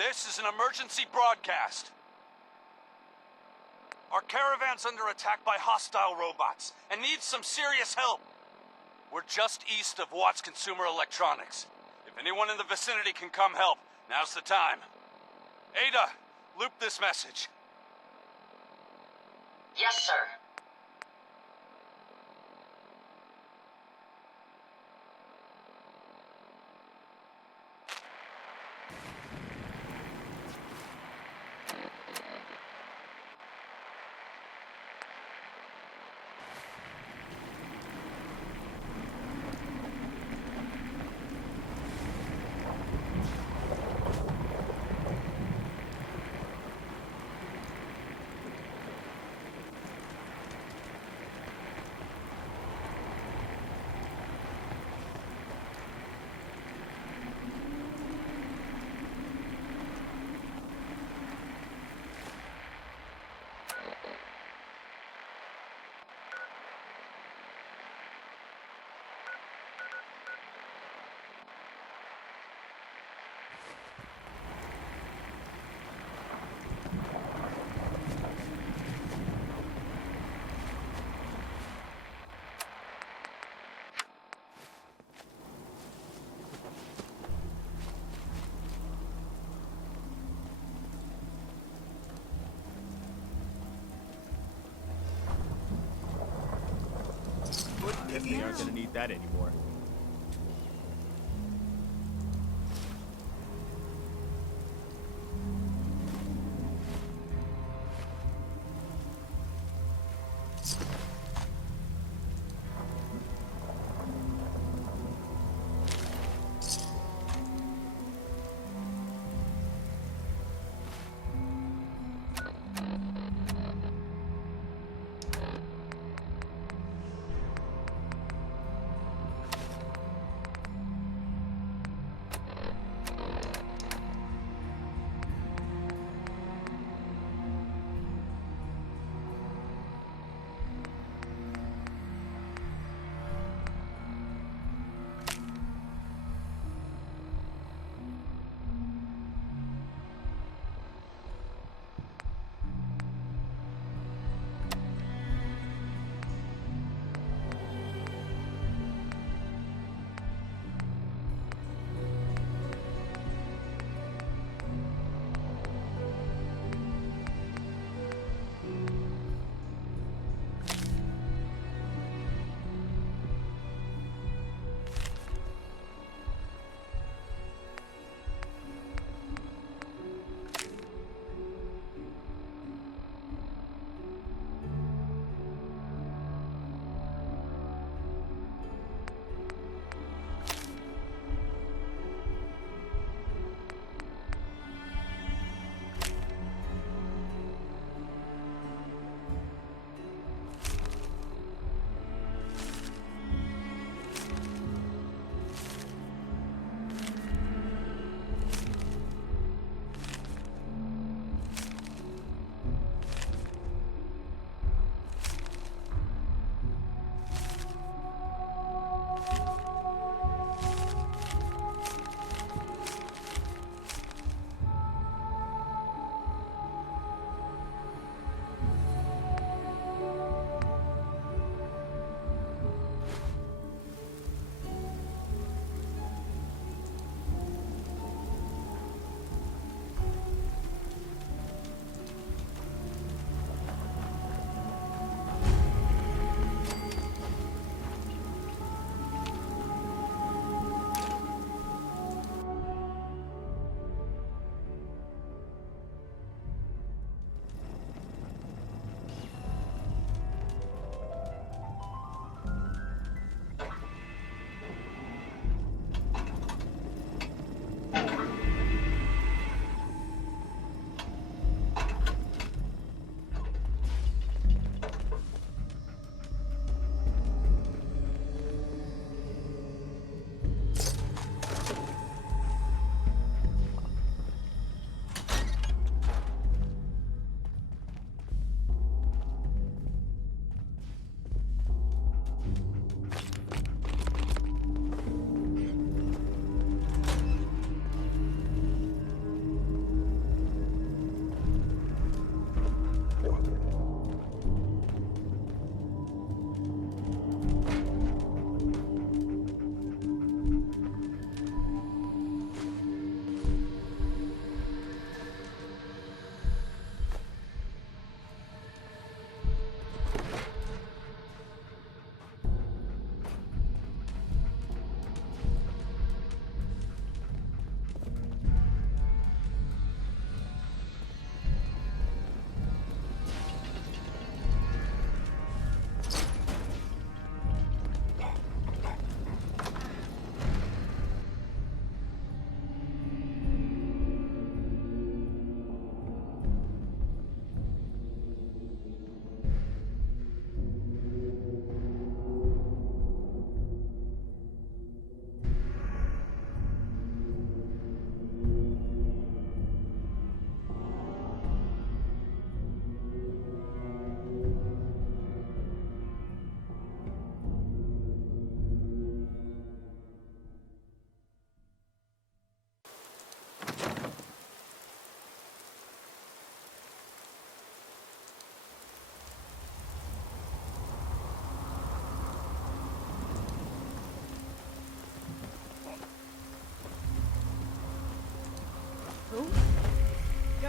This is an emergency broadcast. Our caravan's under attack by hostile robots and needs some serious help. We're just east of Watts Consumer Electronics. If anyone in the vicinity can come help, now's the time. Ada, loop this message. Yes, sir. We aren't gonna need that anymore.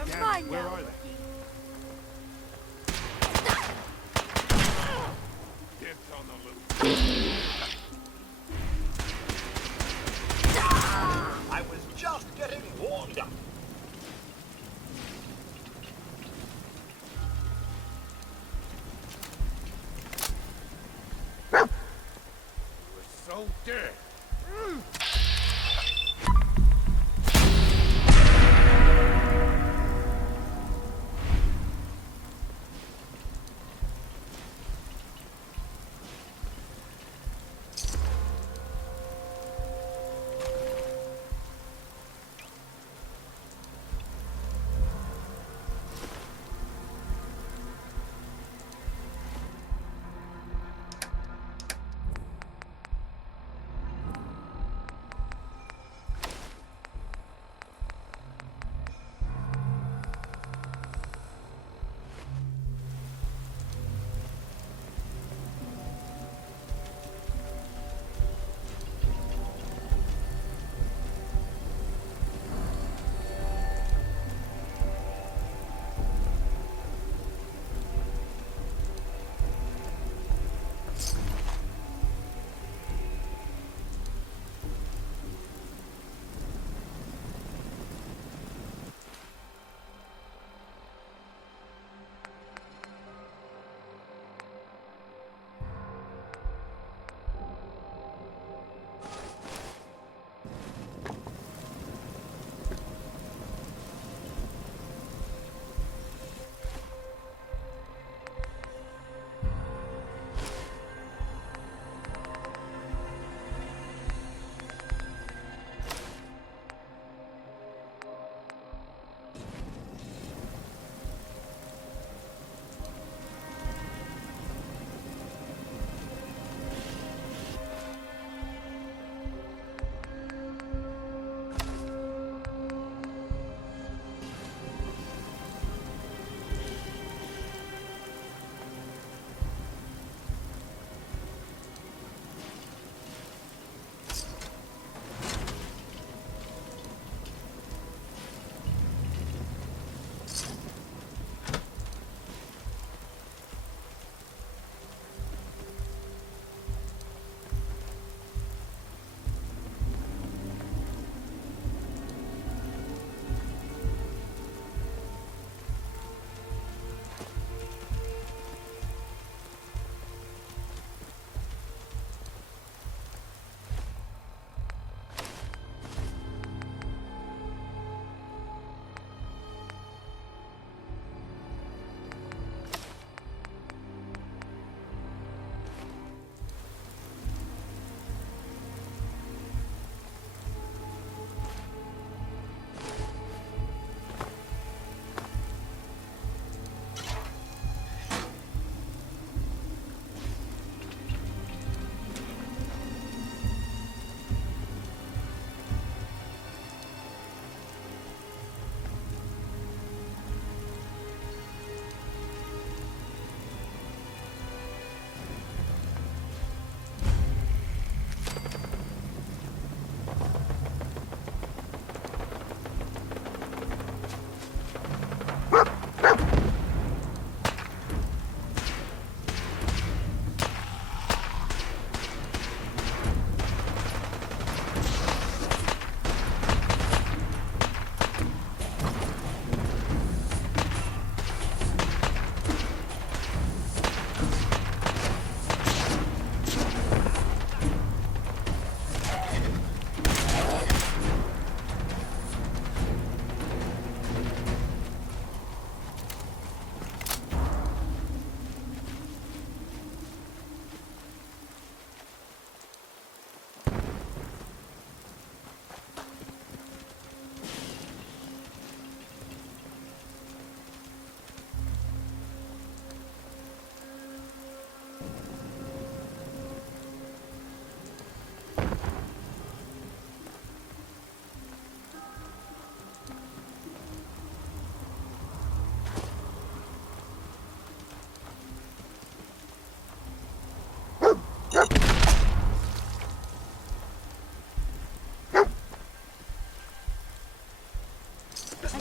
You're Damn it, mine where now, are they? rookie. Can't tell no little. I was just getting warmed up. We're so dead.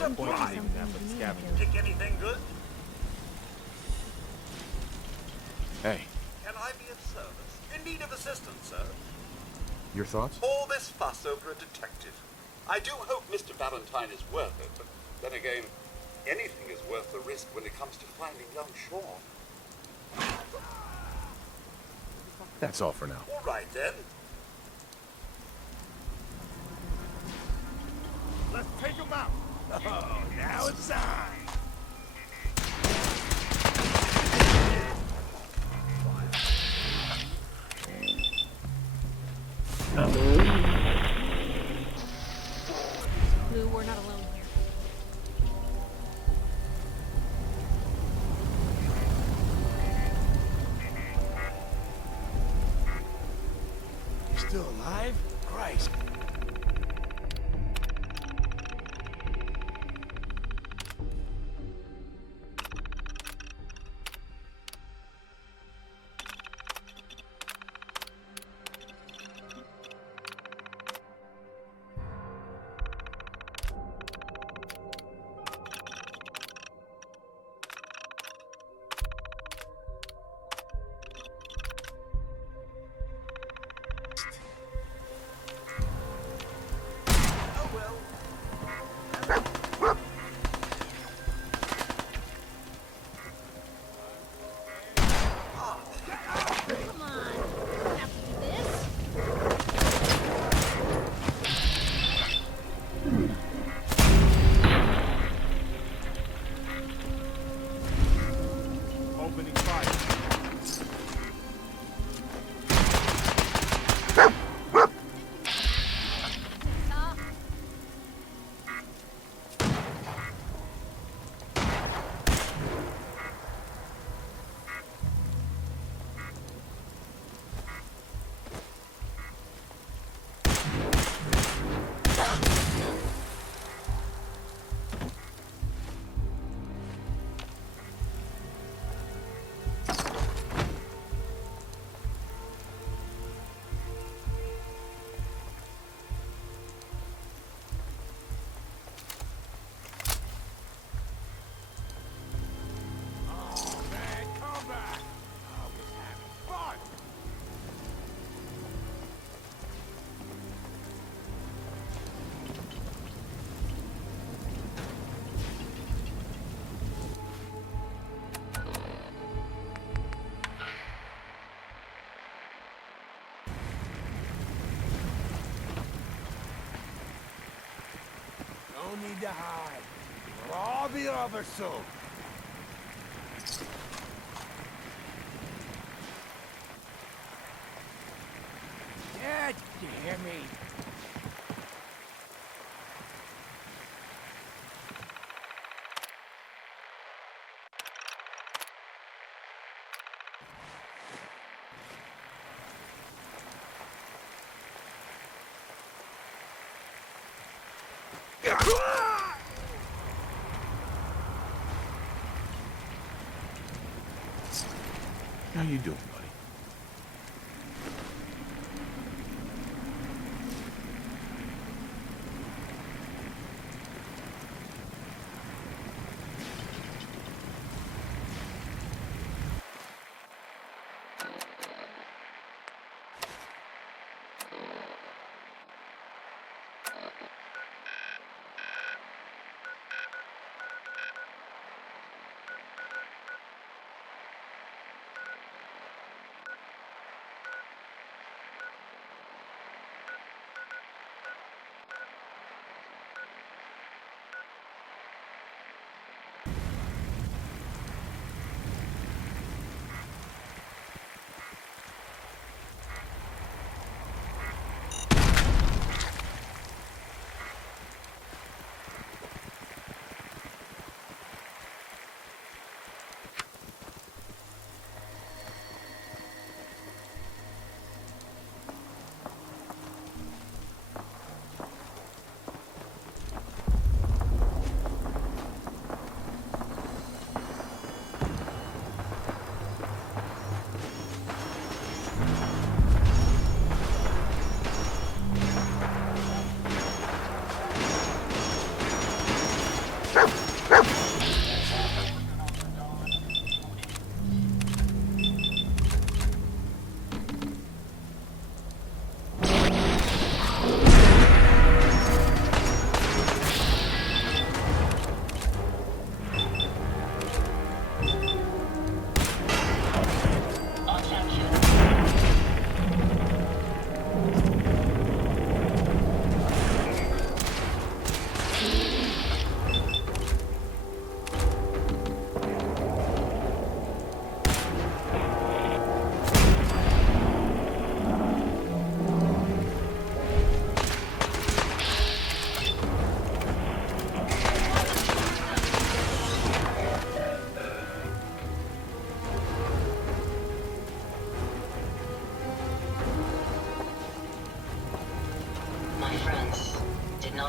surprise. Even that with scavengers. Kick anything good? Hey, Can I be of service? In need of assistance, sir? your thoughts? All this fuss over a detective. I do hope Mr. Valentine is worth it, but then again, anything is worth the risk when it comes to finding young Sean. That's all for now. All right, then. Let's take him out. Oh, now it's time. Lou, we're not alone here. You still alive? Christ. Come on. You don't have to do this. Opening fire. Stop. Oh, man, come back. I was having fun. No need to hide. We'll all be over soon. Yeah, you hear me? How you doing, buddy?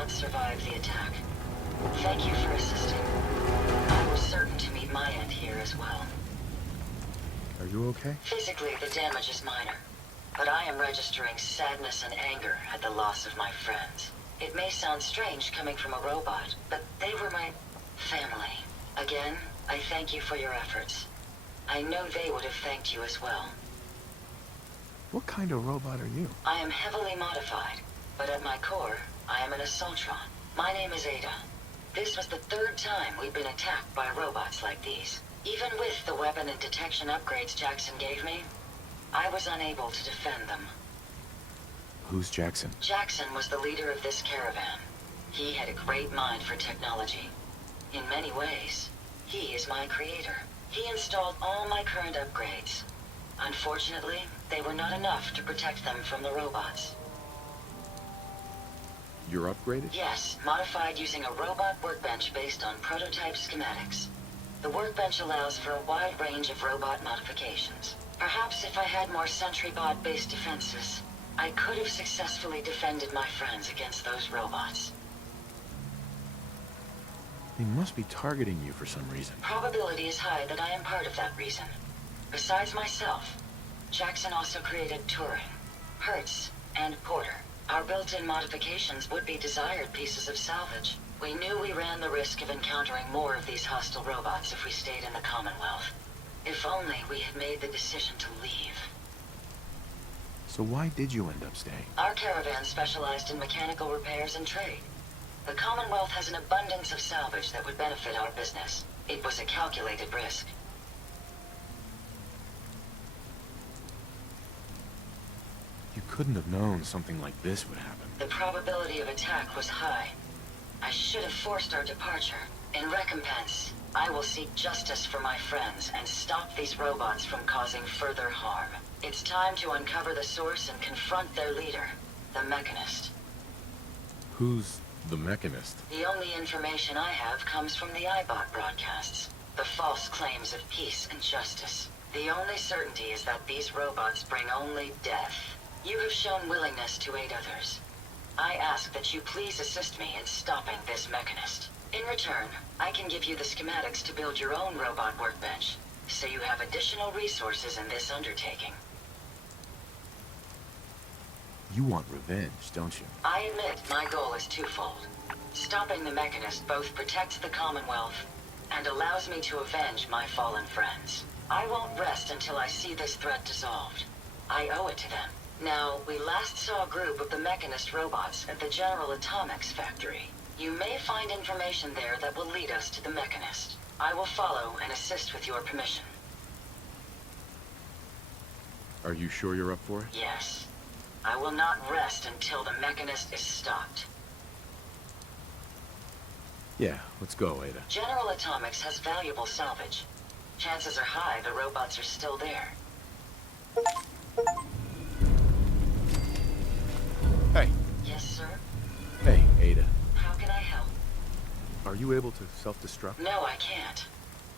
robots survived the attack. Thank you for assisting. I was certain to meet my end here as well. Are you okay? Physically, the damage is minor, but I am registering sadness and anger at the loss of my friends. It may sound strange coming from a robot, but they were my family. Again, I thank you for your efforts. I know they would have thanked you as well. What kind of robot are you? I am heavily modified, but at my core, I am an Assaultron. My name is Ada. This was the third time we've been attacked by robots like these. Even with the weapon and detection upgrades Jackson gave me, I was unable to defend them. Who's Jackson? Jackson was the leader of this caravan. He had a great mind for technology. In many ways, he is my creator. He installed all my current upgrades. Unfortunately, they were not enough to protect them from the robots. You're upgraded? Yes, modified using a robot workbench based on prototype schematics. The workbench allows for a wide range of robot modifications. Perhaps if I had more sentry bot-based defenses, I could have successfully defended my friends against those robots. They must be targeting you for some reason. Probability is high that I am part of that reason. Besides myself, Jackson also created Turing, Hertz, and Porter. Our built-in modifications would be desired pieces of salvage. We knew we ran the risk of encountering more of these hostile robots if we stayed in the Commonwealth. If only we had made the decision to leave. So why did you end up staying? Our caravan specialized in mechanical repairs and trade. The Commonwealth has an abundance of salvage that would benefit our business. It was a calculated risk. You couldn't have known something like this would happen. The probability of attack was high. I should have forced our departure. In recompense, I will seek justice for my friends and stop these robots from causing further harm. It's time to uncover the source and confront their leader, the Mechanist. Who's the Mechanist? The only information I have comes from the iBot broadcasts. The false claims of peace and justice. The only certainty is that these robots bring only death. You have shown willingness to aid others. I ask that you please assist me in stopping this Mechanist. In return, I can give you the schematics to build your own robot workbench, so you have additional resources in this undertaking. You want revenge, don't you? I admit my goal is twofold. Stopping the Mechanist both protects the Commonwealth and allows me to avenge my fallen friends. I won't rest until I see this threat dissolved. I owe it to them. Now, we last saw a group of the Mechanist robots at the General Atomics factory. You may find information there that will lead us to the Mechanist. I will follow and assist with your permission. Are you sure you're up for it? Yes. I will not rest until the Mechanist is stopped. Yeah, let's go, Ada. General Atomics has valuable salvage. Chances are high the robots are still there. Hey. Yes, sir? Hey, Ada. How can I help? Are you able to self-destruct? No, I can't.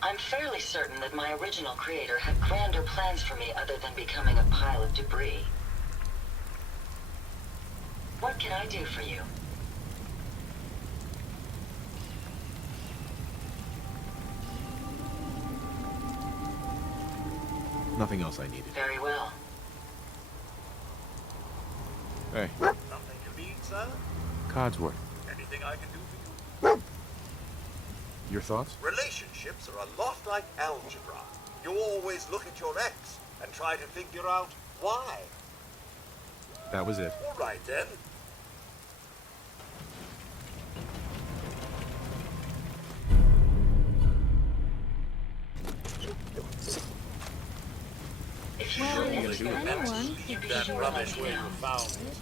I'm fairly certain that my original creator had grander plans for me other than becoming a pile of debris. What can I do for you? Nothing else I needed. Very well. Hey, Nothing you need, sir? Codsworth. Anything I can do for you? Your thoughts? Relationships are a lot like algebra. You always look at your ex and try to figure out why. That was it. All right, then. If you Well, find if anything anyone else, can you be be sure sure to to let let me me know. Found it.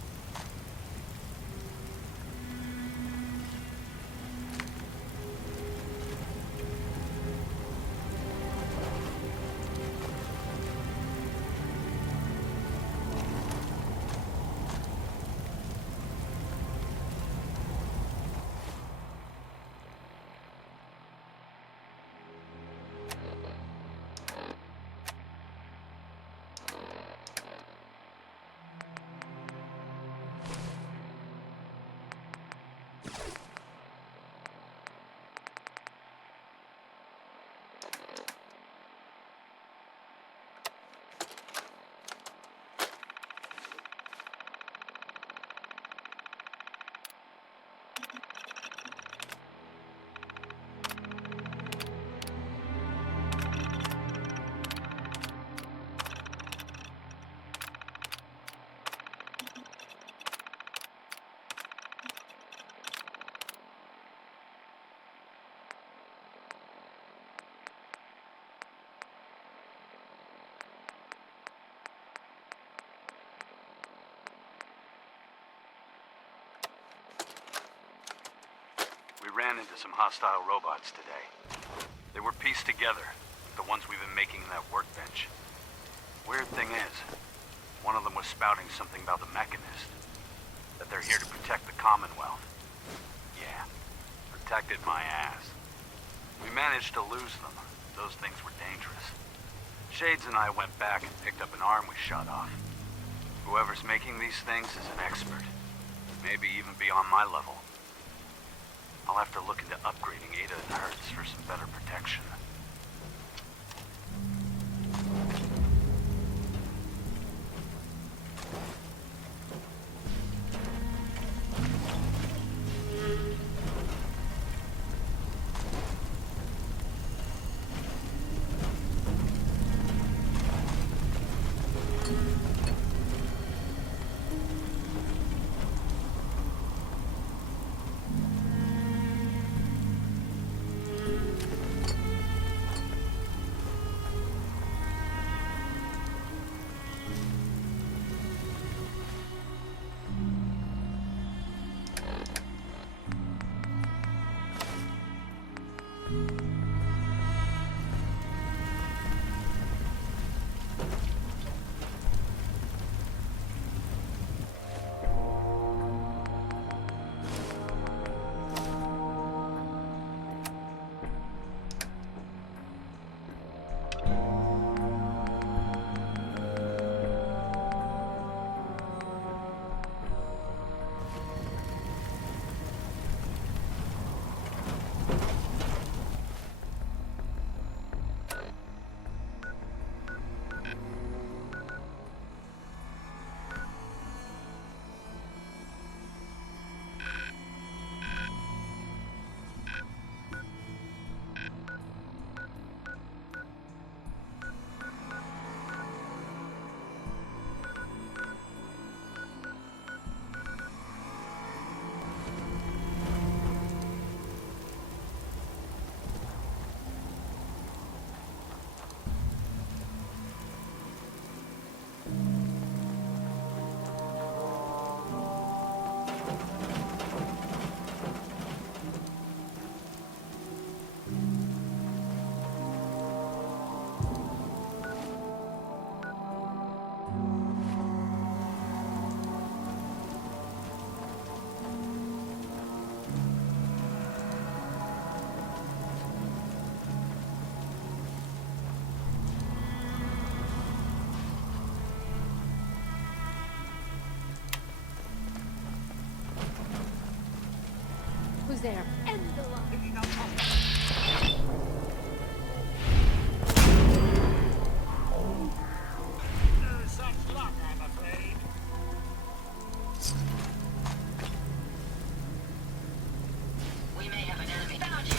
some hostile robots today. They were pieced together, the ones we've been making in that workbench. Weird thing is, one of them was spouting something about the Mechanist. That they're here to protect the Commonwealth. Yeah, protected my ass. We managed to lose them. Those things were dangerous. Shades and I went back and picked up an arm we shot off. Whoever's making these things is an expert. Maybe even beyond my level. I'll have to look into upgrading Ada and Hertz for some better protection. Who's there? End the line. No such luck, I'm afraid. We may have an enemy. Found you!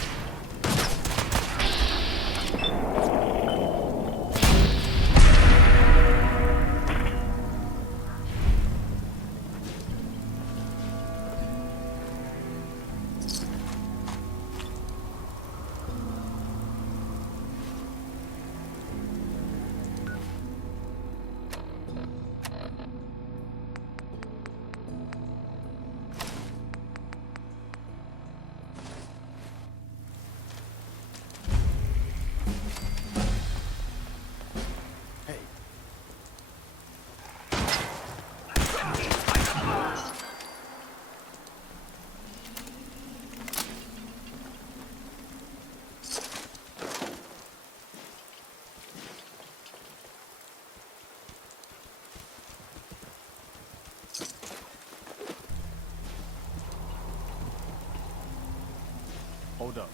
Hold up.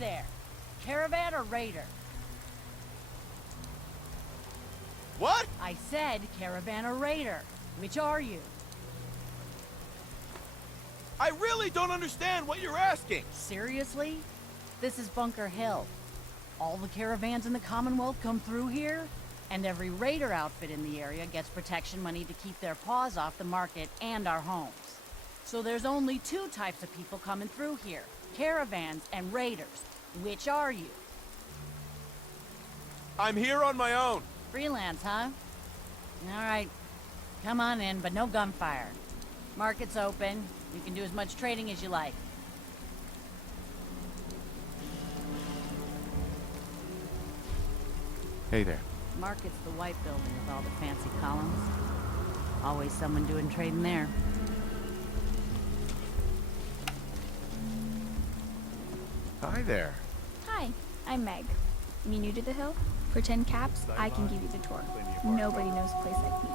there? Caravan or raider? What? I said caravan or raider. Which are you? I really don't understand what you're asking. Seriously? This is Bunker Hill. All the caravans in the Commonwealth come through here, and every raider outfit in the area gets protection money to keep their paws off the market and our homes. So there's only two types of people coming through here, caravans and raiders. Which are you? I'm here on my own. Freelance, huh? All right. Come on in, but no gunfire. Market's open. You can do as much trading as you like. Hey there. Market's the white building with all the fancy columns. Always someone doing trading there. Hi there. Hi, I'm Meg. You new to the hill? For 10 caps, I can give you the tour. Nobody knows a place like me.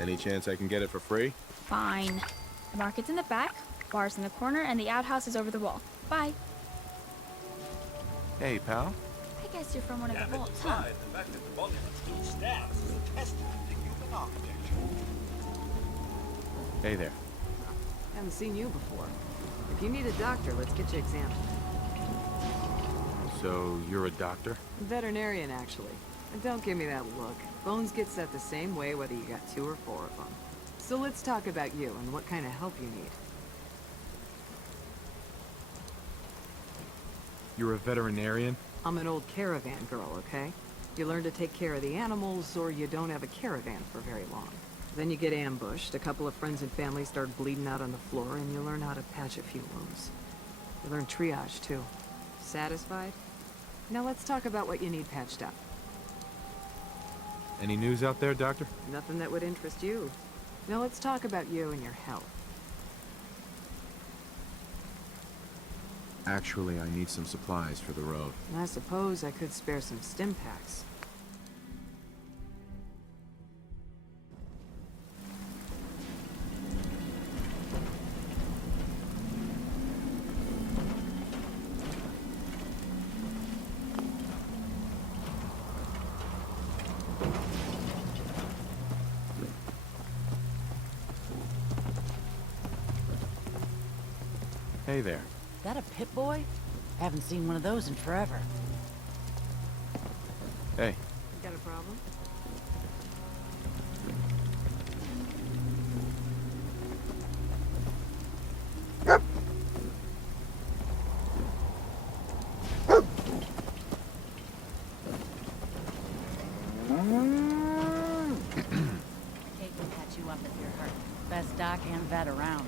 Any chance I can get it for free? Fine. The market's in the back, bar's in the corner, and the outhouse is over the wall. Bye. Hey, pal. I guess you're from one of the Damn it, vaults, huh? besides, the fact that the monument still stands is a testament to human architecture. Hey there. Haven't seen you before. If you need a doctor, let's get you examined. So, you're a doctor? Veterinarian, actually. And don't give me that look. Bones get set the same way whether you got 2 or 4 of them. So let's talk about you and what kind of help you need. You're a veterinarian? I'm an old caravan girl, okay? You learn to take care of the animals, or you don't have a caravan for very long. Then you get ambushed, a couple of friends and family start bleeding out on the floor, and you learn how to patch a few wounds. You learn triage, too. Satisfied? Now let's talk about what you need patched up. Any news out there, doctor? Nothing that would interest you. Now let's talk about you and your health. Actually, I need some supplies for the road. I suppose I could spare some stim packs. Hey there. That a pit boy? Haven't seen one of those in forever. Hey. Got a problem? Kate will patch you up if you're hurt. Best doc and vet around.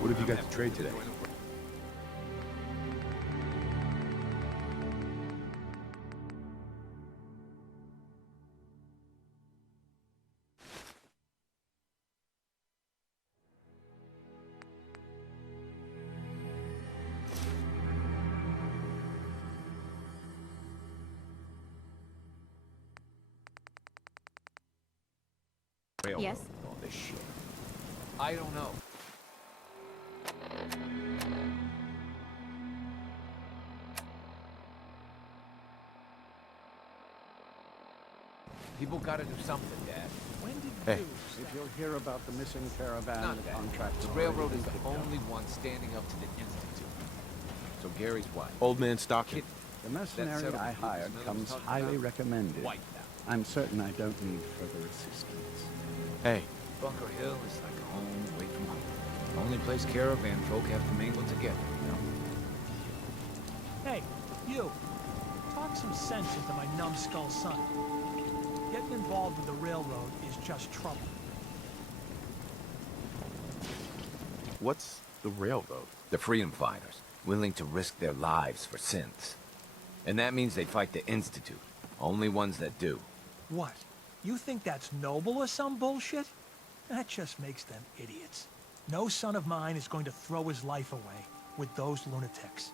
What have you got to trade today? Yes. All this shit. I don't know. People gotta do something, Dad. When did Hey. you If you'll hear about the missing caravan, None the of that. contract The has railroad already is been the picked up. only one standing up to the Institute. So Gary's wife. Old man Stockton. Kid The mercenary settlement I Lucas hired Miller was comes talking highly about? recommended. White now. I'm certain I don't need further assistance. Hey. Bunker Hill is like home away from home. The only place caravan folk have to mingle together, you know? Hey, you. Talk some sense into my numbskull son. Getting involved with the railroad is just trouble. What's the railroad? The freedom fighters, willing to risk their lives for synths. And that means they fight the Institute. Only ones that do. What? You think that's noble or some bullshit? That just makes them idiots. No son of mine is going to throw his life away with those lunatics.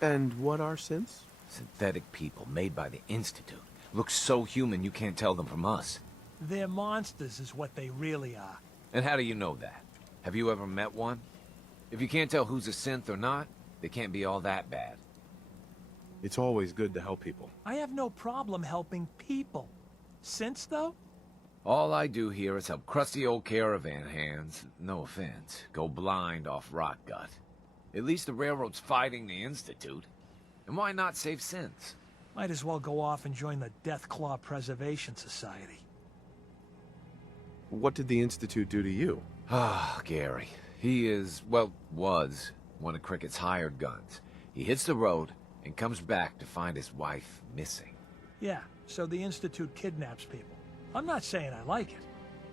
And what are synths? Synthetic people made by the Institute. Look so human you can't tell them from us. They're monsters is what they really are. And how do you know that? Have you ever met one? If you can't tell who's a synth or not, they can't be all that bad. It's always good to help people. I have no problem helping people. Since, though? All I do here is help crusty old caravan hands, no offense, go blind off rot gut. At least the railroad's fighting the Institute. And why not save synths? Might as well go off and join the Deathclaw Preservation Society. What did the Institute do to you? Ah, Gary. He is, well, was one of Cricket's hired guns. He hits the road and comes back to find his wife missing. Yeah, so the Institute kidnaps people. I'm not saying I like it,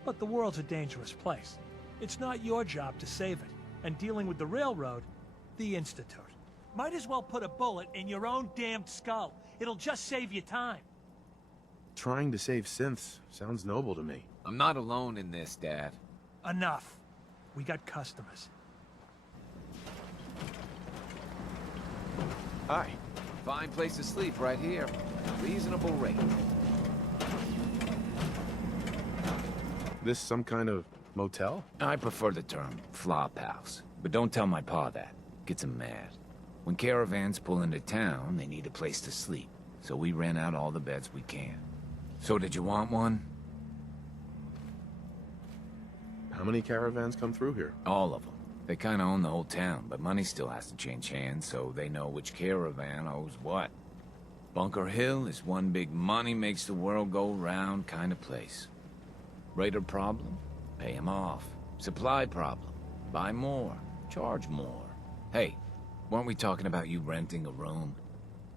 but the world's a dangerous place. It's not your job to save it. And dealing with the railroad, the Institute. Might as well put a bullet in your own damned skull. It'll just save you time. Trying to save synths sounds noble to me. I'm not alone in this, Dad. Enough. We got customers. Hi. Fine place to sleep right here. Reasonable rate. This some kind of motel? I prefer the term flop house, but don't tell my pa that. Gets him mad. When caravans pull into town, they need a place to sleep, so we rent out all the beds we can. So did you want one? How many caravans come through here? All of them. They kinda own the whole town, but money still has to change hands, so they know which caravan owes what. Bunker Hill is one big money makes the world go round kind of place. Raider problem? Pay him off. Supply problem? Buy more. Charge more. Hey, weren't we talking about you renting a room?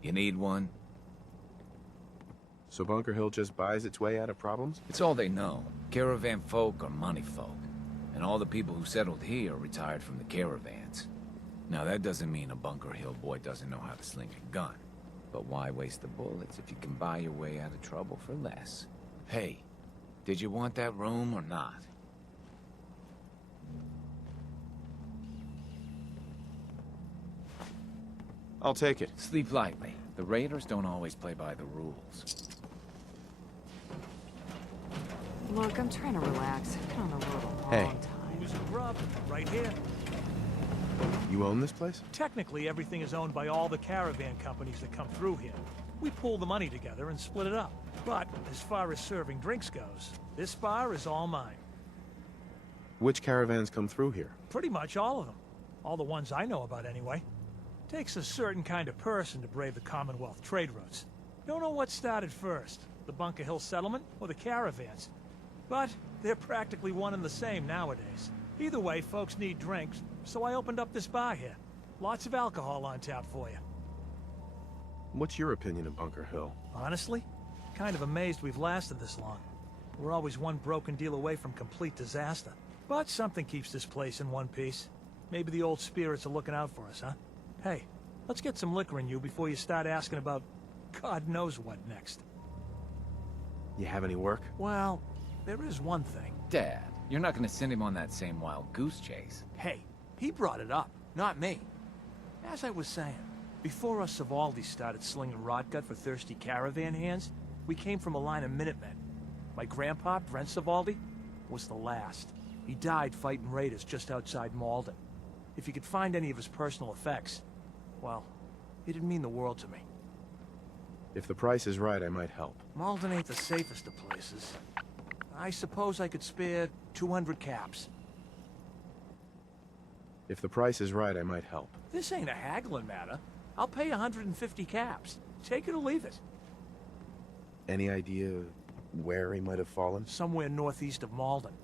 You need one? So Bunker Hill just buys its way out of problems? It's all they know. Caravan folk are money folk. And all the people who settled here retired from the caravans. Now that doesn't mean a Bunker Hill boy doesn't know how to sling a gun. But why waste the bullets if you can buy your way out of trouble for less? Hey, did you want that room or not? I'll take it. Sleep lightly. The Raiders don't always play by the rules. Look, I'm trying to relax. I've been on the road a long Hey. time. Who's the grub? Right here. You own this place? Technically, everything is owned by all the caravan companies that come through here. We pool the money together and split it up. But as far as serving drinks goes, this bar is all mine. Which caravans come through here? Pretty much all of them. All the ones I know about, anyway. Takes a certain kind of person to brave the Commonwealth trade routes. Don't know what started first, the Bunker Hill settlement or the caravans. But they're practically one and the same nowadays. Either way, folks need drinks, so I opened up this bar here. Lots of alcohol on tap for you. What's your opinion of Bunker Hill? Honestly, kind of amazed we've lasted this long. We're always one broken deal away from complete disaster. But something keeps this place in one piece. Maybe the old spirits are looking out for us, huh? Hey, let's get some liquor in you before you start asking about God knows what next. You have any work? Well, there is one thing. Dad, you're not gonna send him on that same wild goose chase. Hey, he brought it up, not me. As I was saying, before us Savaldis started slinging rotgut for thirsty caravan hands, we came from a line of Minutemen. My grandpa, Brent Savaldi, was the last. He died fighting raiders just outside Malden. If you could find any of his personal effects, well, it'd mean the world to me. If the price is right, I might help. Malden ain't the safest of places. I suppose I could spare 200 caps. If the price is right, I might help. This ain't a haggling matter. I'll pay 150 caps. Take it or leave it. Any idea where he might have fallen? Somewhere northeast of Malden.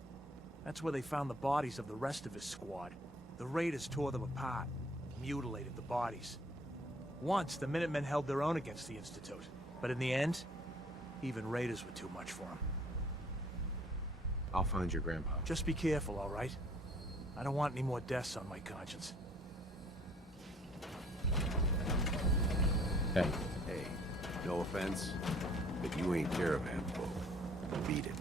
That's where they found the bodies of the rest of his squad. The raiders tore them apart, mutilated the bodies. Once, the Minutemen held their own against the Institute. But in the end, even raiders were too much for them. I'll find your grandpa. Just be careful, all right? I don't want any more deaths on my conscience. Hey. Hey, no offense, but you ain't caravan folk. Beat it.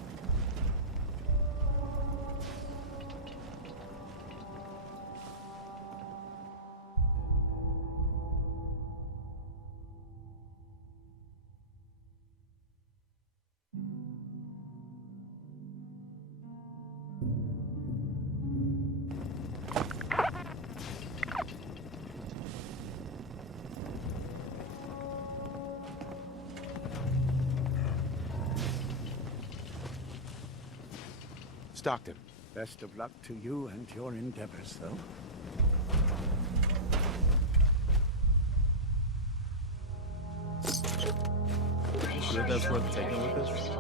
Stockton. Best of luck to you and your endeavors, though. Sure that's worth taking with us?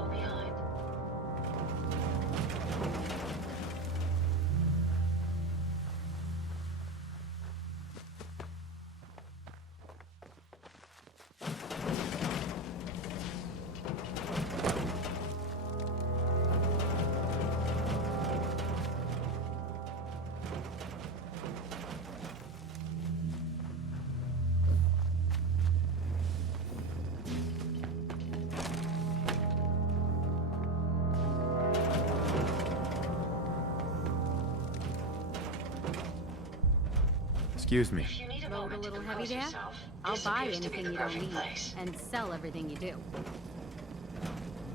Excuse me. Load a little heavy there? I'll buy anything you don't need, and sell everything you do.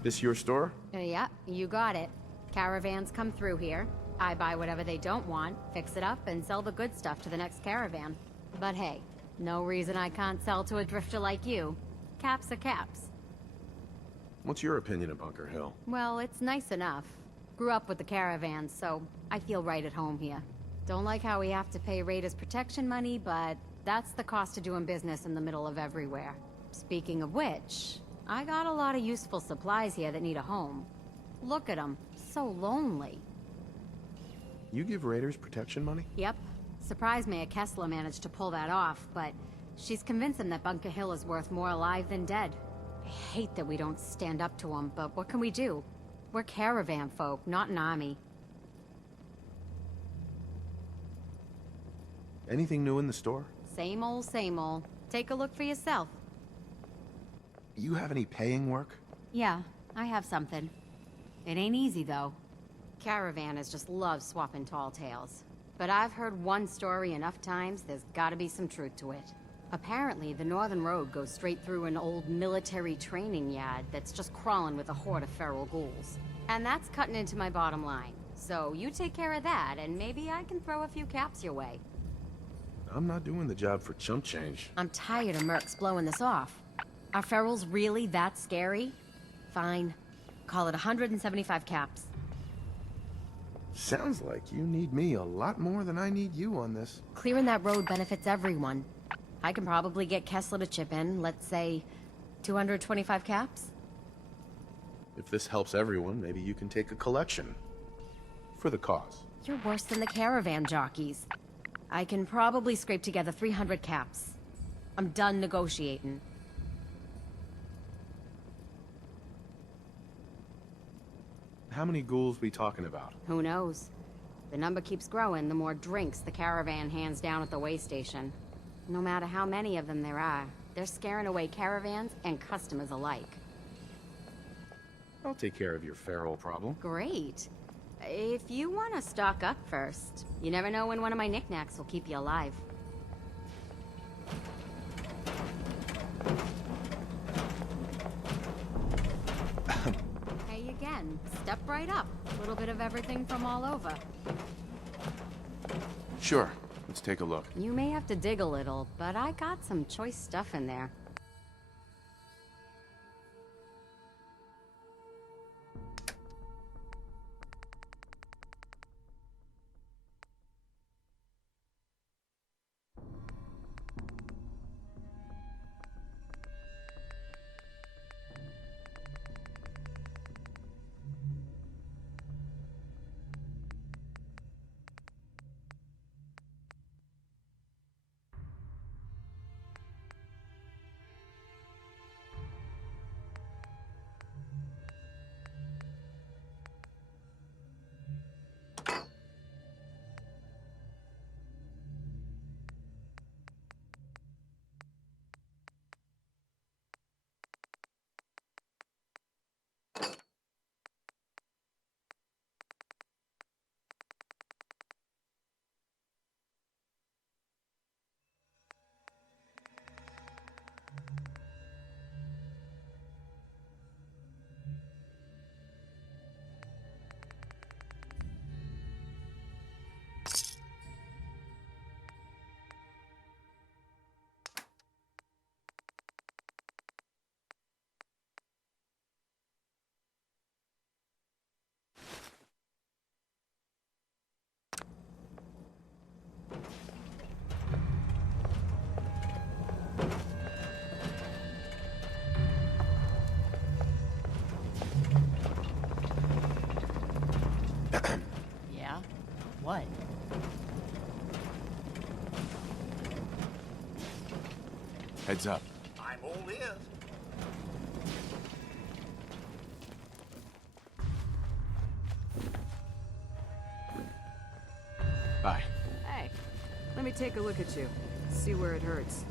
This your store? Yeah, you got it. Caravans come through here. I buy whatever they don't want, fix it up, and sell the good stuff to the next caravan. But hey, no reason I can't sell to a drifter like you. Caps are caps. What's your opinion of Bunker Hill? Well, it's nice enough. Grew up with the caravans, so I feel right at home here. Don't like how we have to pay Raiders protection money, but that's the cost of doing business in the middle of everywhere. Speaking of which, I got a lot of useful supplies here that need a home. Look at them, so lonely. You give Raiders protection money? Yep. Surprised Mayor Kessler managed to pull that off, but she's convinced him that Bunker Hill is worth more alive than dead. I hate that we don't stand up to him, but what can we do? We're caravan folk, not an army. Anything new in the store? Same old, same old. Take a look for yourself. You have any paying work? Yeah, I have something. It ain't easy, though. Caravanners just love swapping tall tales. But I've heard one story enough times, there's gotta be some truth to it. Apparently, the Northern Road goes straight through an old military training yard that's just crawling with a horde of feral ghouls. And that's cutting into my bottom line. So you take care of that, and maybe I can throw a few caps your way. I'm not doing the job for chump change. I'm tired of mercs blowing this off. Are ferals really that scary? Fine. Call it 175 caps. Sounds like you need me a lot more than I need you on this. Clearing that road benefits everyone. I can probably get Kessler to chip in, let's say, 225 caps? If this helps everyone, maybe you can take a collection. For the cause. You're worse than the caravan jockeys. I can probably scrape together 300 caps. I'm done negotiating. How many ghouls we talking about? Who knows? The number keeps growing the more drinks the caravan hands down at the way station. No matter how many of them there are, they're scaring away caravans and customers alike. I'll take care of your feral problem. Great. If you want to stock up first, you never know when one of my knickknacks will keep you alive. Hey again, step right up. A little bit of everything from all over. Sure, let's take a look. You may have to dig a little, but I got some choice stuff in there. Heads up. I'm all ears. Bye. Hey, let me take a look at you. See where it hurts.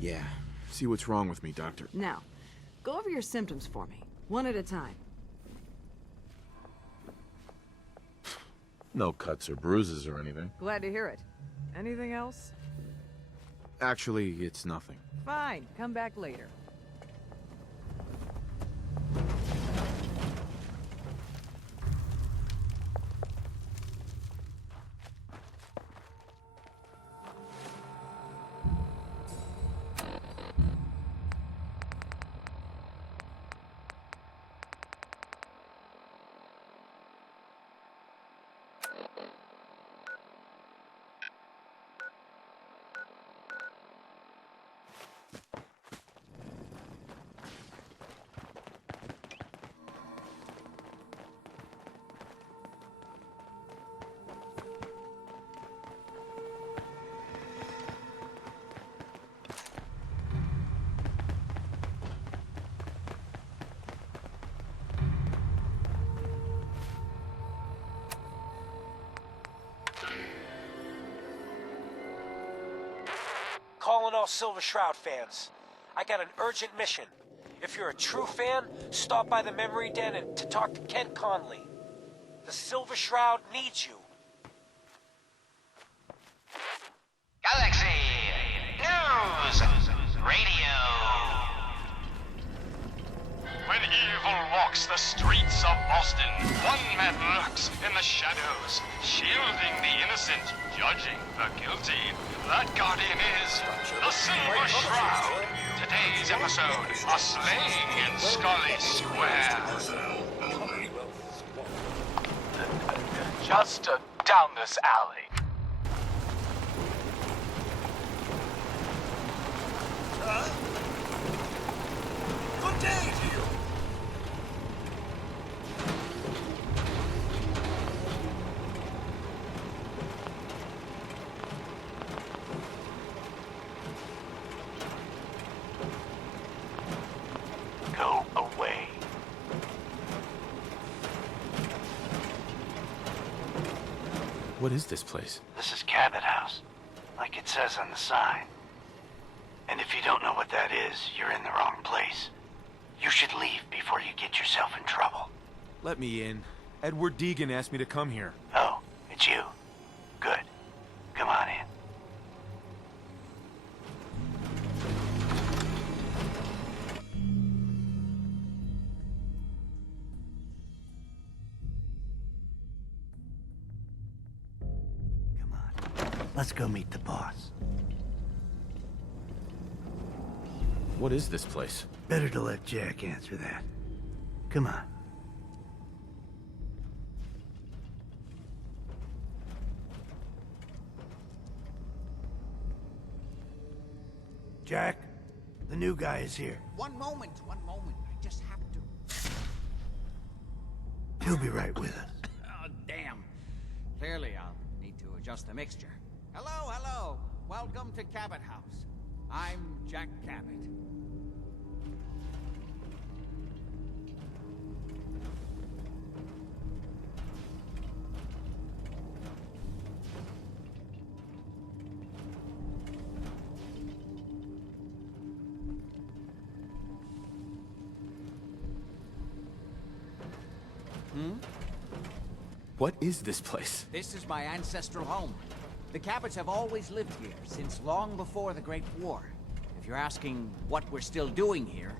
Yeah. See what's wrong with me, Doctor. Now, go over your symptoms for me, one at a time. No cuts or bruises or anything. Glad to hear it. Anything else? Actually, it's nothing. Fine, come back later. Calling all Silver Shroud fans. I got an urgent mission. If you're a true fan, stop by the Memory Den and to talk to Kent Conley. The Silver Shroud needs you. Galaxy News Radio. When evil walks the streets of Boston, one man lurks in the shadows, shielding the innocent, judging the guilty. That guardian is the Silver Shroud. Today's episode, a slaying in Scully Square. Just down this alley. Good day to you. Go away. What is this place? This is Cabot House, like it says on the sign. And if you don't know what that is, you're in the wrong place. You should leave before you get yourself in trouble. Let me in. Edward Deegan asked me to come here. Oh, it's you. Good. Come on in. Come on. Let's go meet the boss. What is this place? Better to let Jack answer that. Come on. Jack, the new guy is here. One moment. I just have to. He'll be right with us. Oh, damn. Clearly, I'll need to adjust the mixture. Hello. Welcome to Cabot House. I'm Jack Cabot. What is this place? This is my ancestral home. The Cabots have always lived here, since long before the Great War. If you're asking what we're still doing here,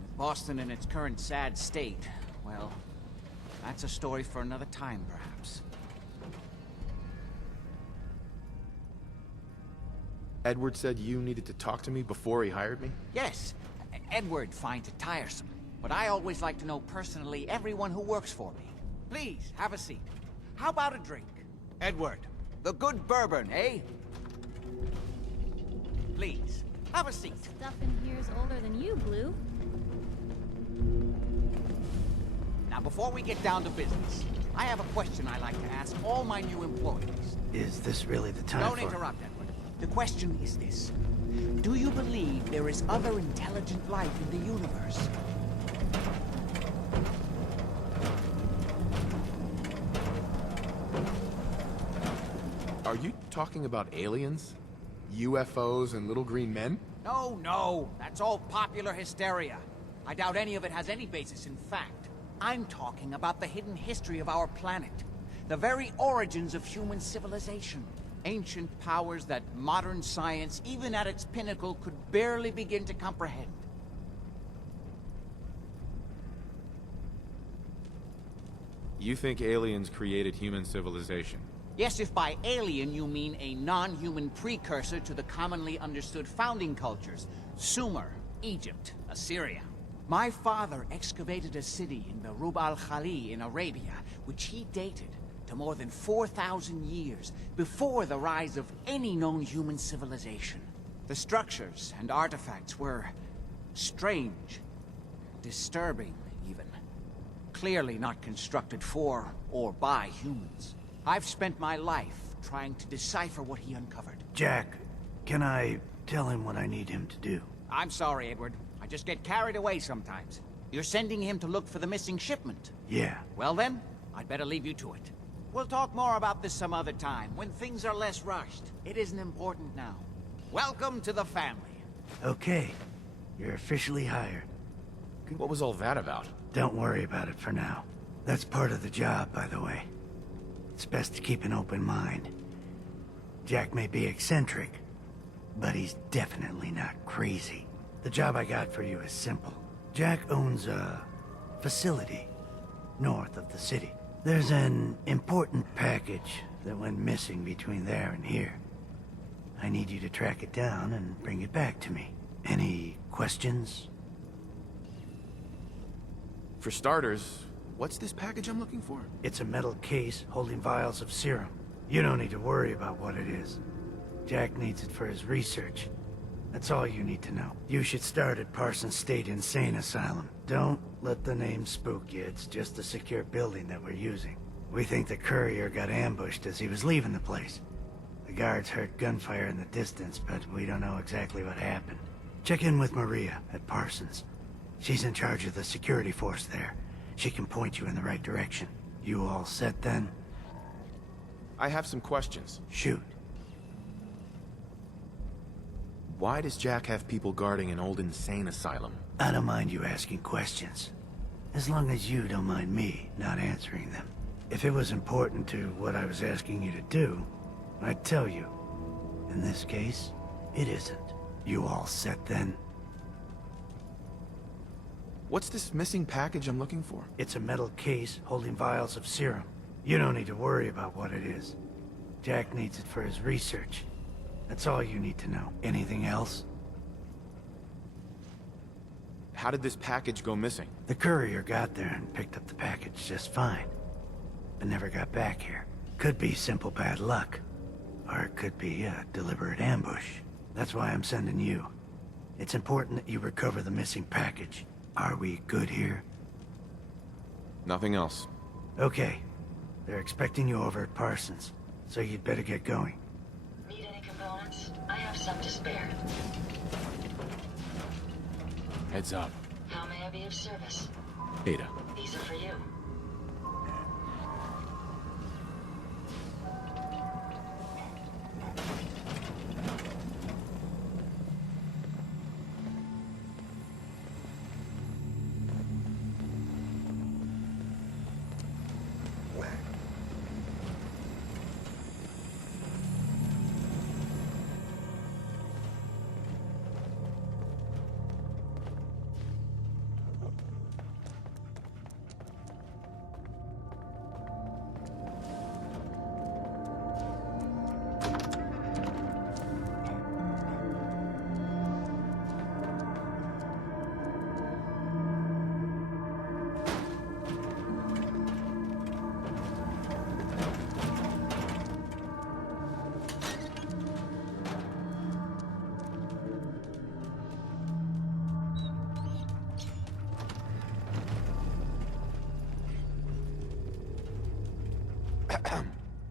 with Boston in its current sad state, well, that's a story for another time, perhaps. Edward said you needed to talk to me before he hired me? Yes, Edward finds it tiresome, but I always like to know personally everyone who works for me. Please, have a seat. How about a drink? Edward, the good bourbon, eh? Please, have a seat. Stuff in here is older than you, Blue. Now, before we get down to business, I have a question I like to ask all my new employees. Is this really the time Don't for... interrupt, Edward. The question is this. Do you believe there is other intelligent life in the universe? Are you talking about aliens? UFOs and little green men? No, no. That's all popular hysteria. I doubt any of it has any basis in fact. I'm talking about the hidden history of our planet. The very origins of human civilization. Ancient powers that modern science, even at its pinnacle, could barely begin to comprehend. You think aliens created human civilization? Yes, if by alien you mean a non-human precursor to the commonly understood founding cultures. Sumer, Egypt, Assyria. My father excavated a city in the Rub al-Khali in Arabia, which he dated to more than 4,000 years before the rise of any known human civilization. The structures and artifacts were strange, disturbing even. Clearly not constructed for or by humans. I've spent my life trying to decipher what he uncovered. Jack, can I tell him what I need him to do? I'm sorry, Edward. I just get carried away sometimes. You're sending him to look for the missing shipment? Yeah. Well then, I'd better leave you to it. We'll talk more about this some other time, when things are less rushed. It isn't important now. Welcome to the family. Okay. You're officially hired. What was all that about? Don't worry about it for now. That's part of the job, by the way. It's best to keep an open mind. Jack may be eccentric, but he's definitely not crazy. The job I got for you is simple. Jack owns a facility north of the city. There's an important package that went missing between there and here. I need you to track it down and bring it back to me. Any questions? For starters, what's this package I'm looking for? It's a metal case holding vials of serum. You don't need to worry about what it is. Jack needs it for his research. That's all you need to know. You should start at Parsons State Insane Asylum. Don't let the name spook you. It's just a secure building that we're using. We think the courier got ambushed as he was leaving the place. The guards heard gunfire in the distance, but we don't know exactly what happened. Check in with Maria at Parsons. She's in charge of the security force there. She can point you in the right direction. You all set then? I have some questions. Shoot. Why does Jack have people guarding an old insane asylum? I don't mind you asking questions. As long as you don't mind me not answering them. If it was important to what I was asking you to do, I'd tell you. In this case, it isn't. You all set then? What's this missing package I'm looking for? It's a metal case holding vials of serum. You don't need to worry about what it is. Jack needs it for his research. That's all you need to know. Anything else? How did this package go missing? The courier got there and picked up the package just fine, but never got back here. Could be simple bad luck, or it could be a deliberate ambush. That's why I'm sending you. It's important that you recover the missing package. Are we good here? Nothing else. Okay. They're expecting you over at Parsons, so you'd better get going. Need any components? I have some to spare. Heads up. How may I be of service? Ada. These are for you.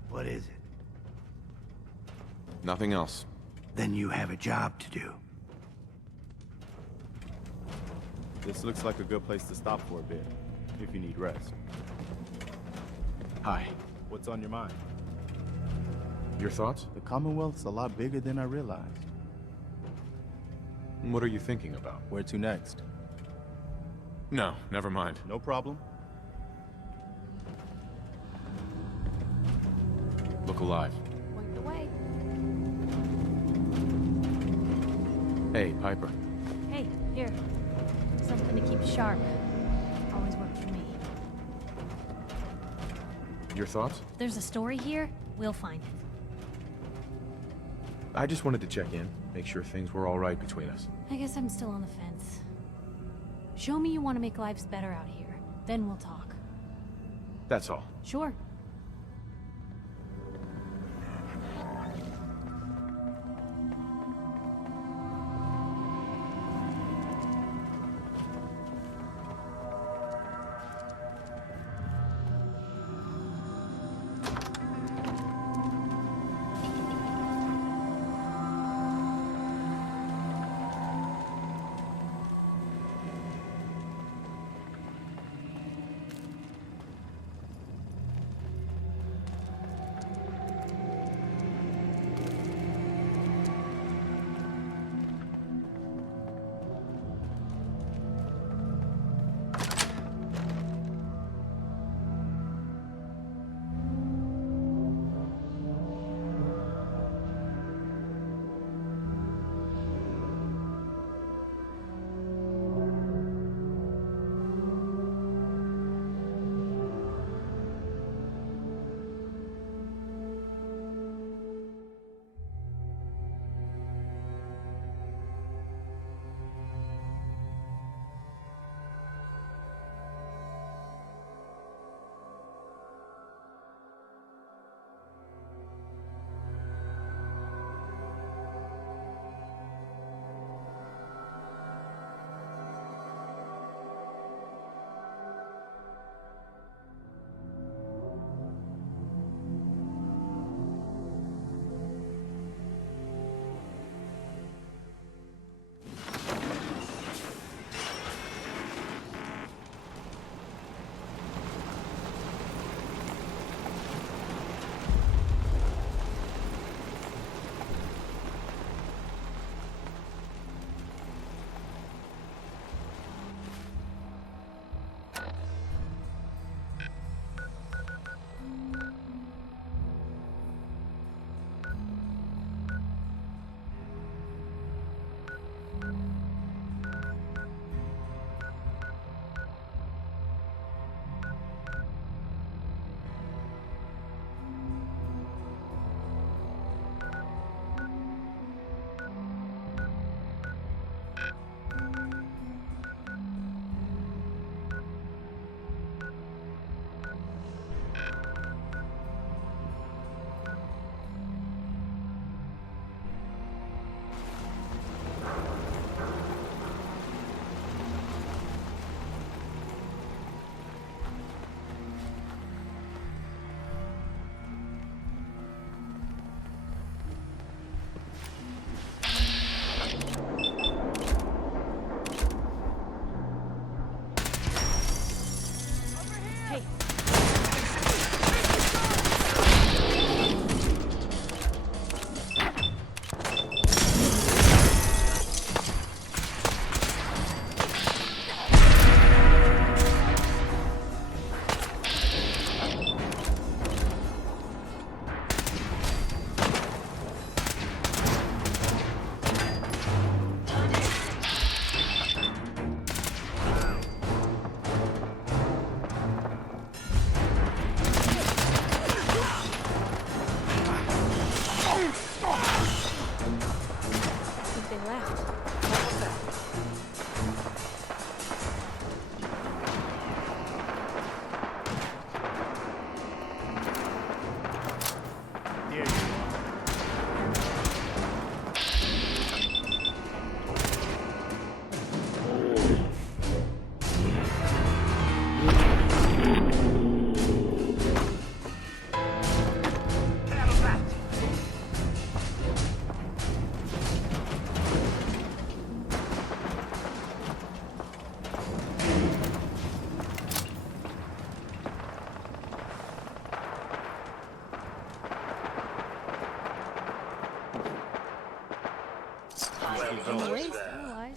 What is it? Nothing else. then you have a job to do. This looks like a good place to stop for a bit, if you need rest. Hi. What's on your mind? Your thoughts? The Commonwealth's a lot bigger than I realized. What are you thinking about? Where to next? No, never mind. No problem. Look alive. Point the way. Hey, Piper. Hey, here. Something to keep sharp. Always worked for me. Your thoughts? There's a story here. We'll find it. I just wanted to check in, make sure things were all right between us. I guess I'm still on the fence. Show me you want to make lives better out here. Then we'll talk. That's all. Sure. keep going. Anyways, otherwise.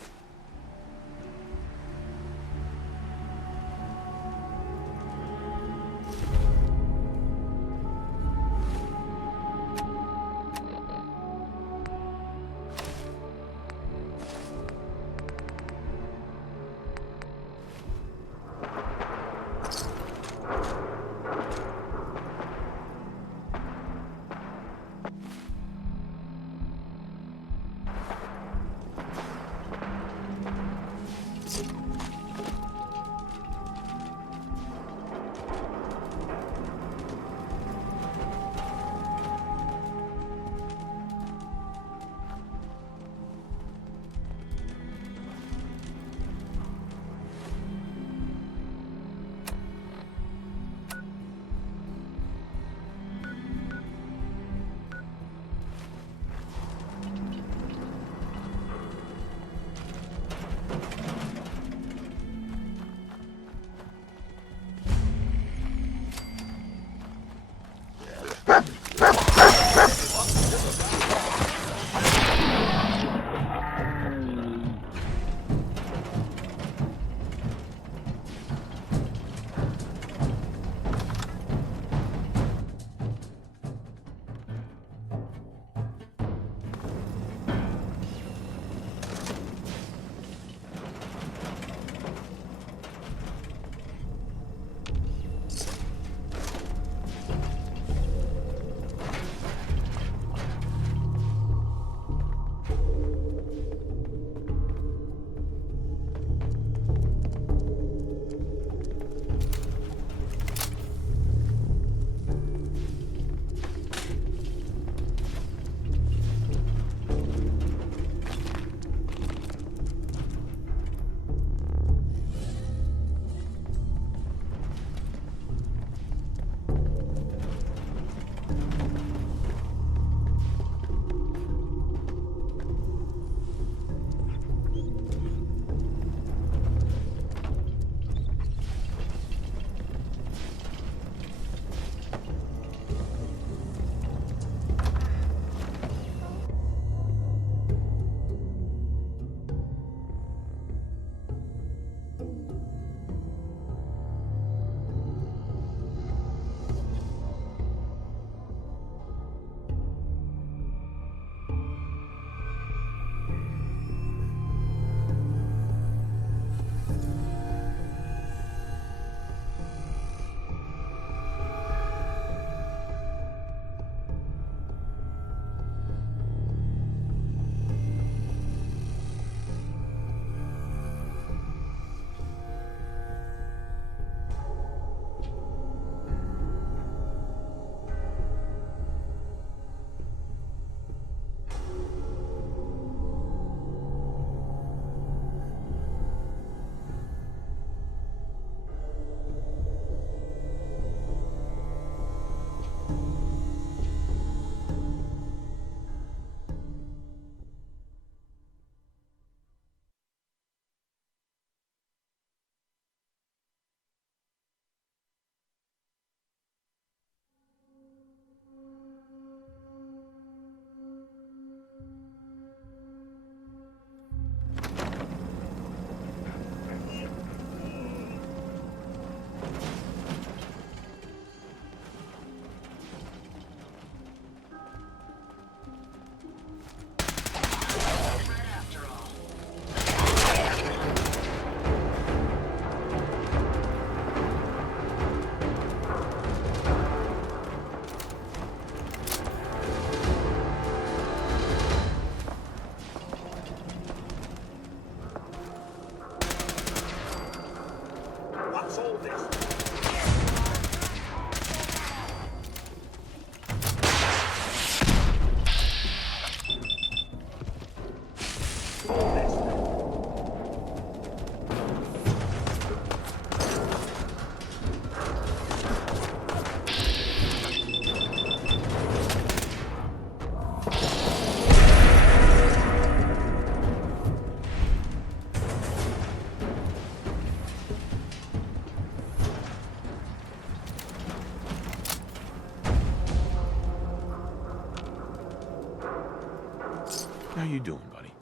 How you doing, buddy?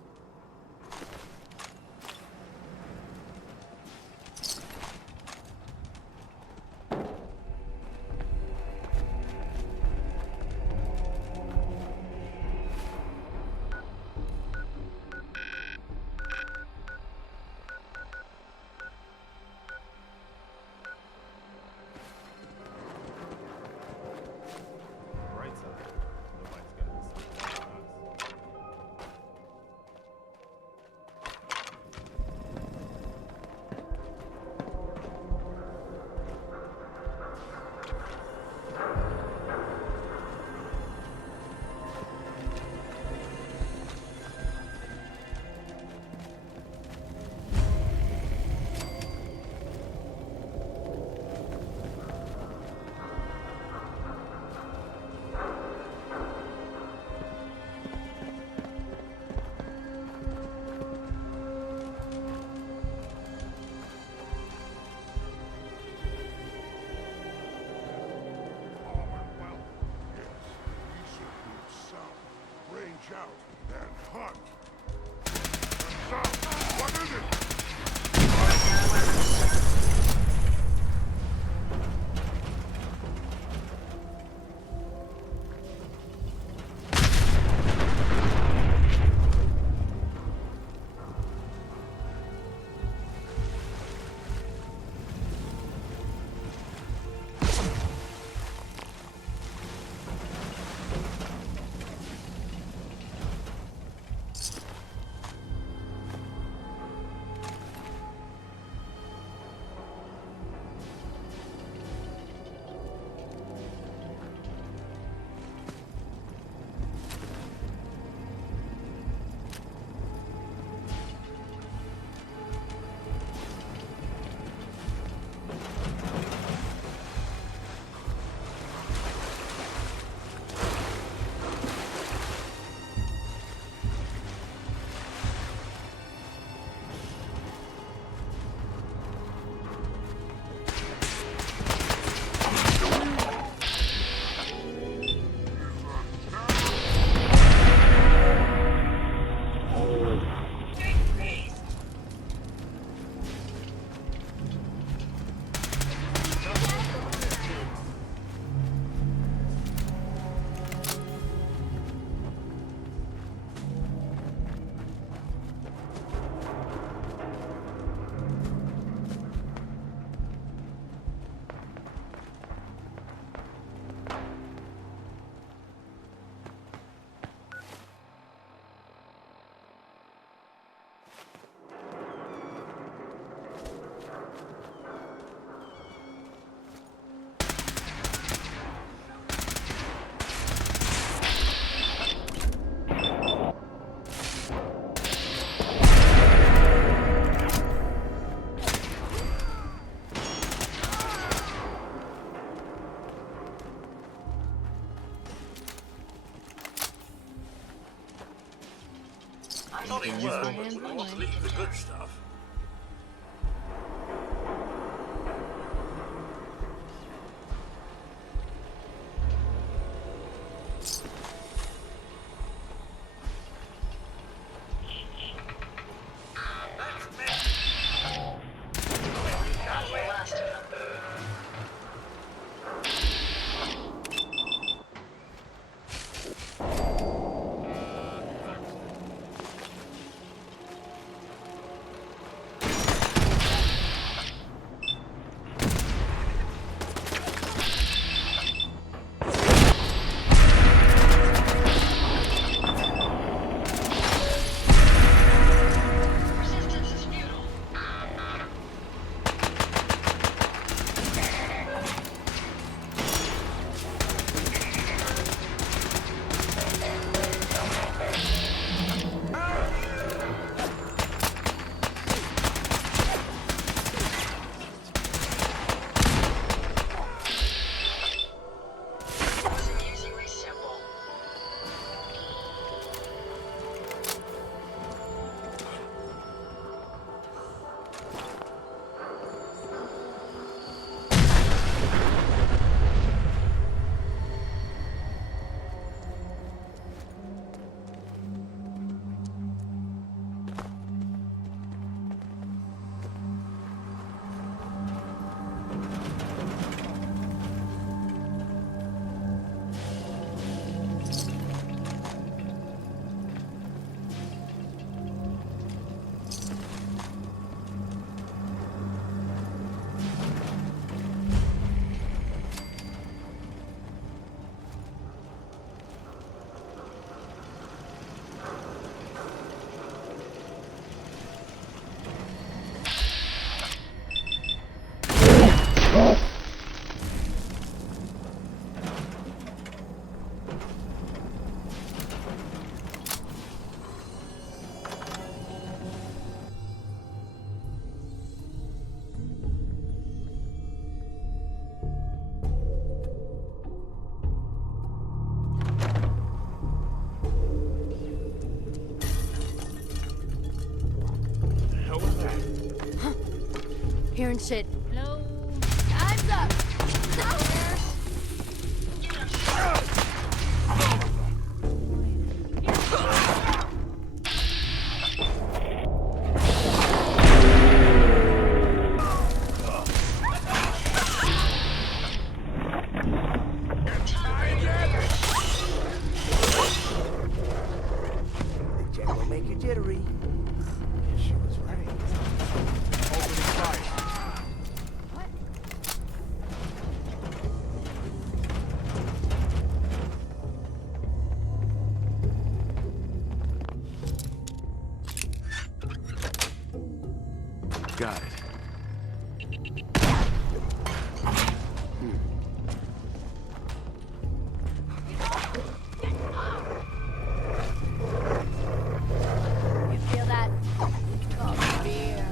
Naughty Anything word, useful? but wouldn't want to leave the good stuff. Hearing shit. Hello? Time's up! Jack will make you jittery. Guess she was right. Opening fire. Got it. You feel that? It's called fear.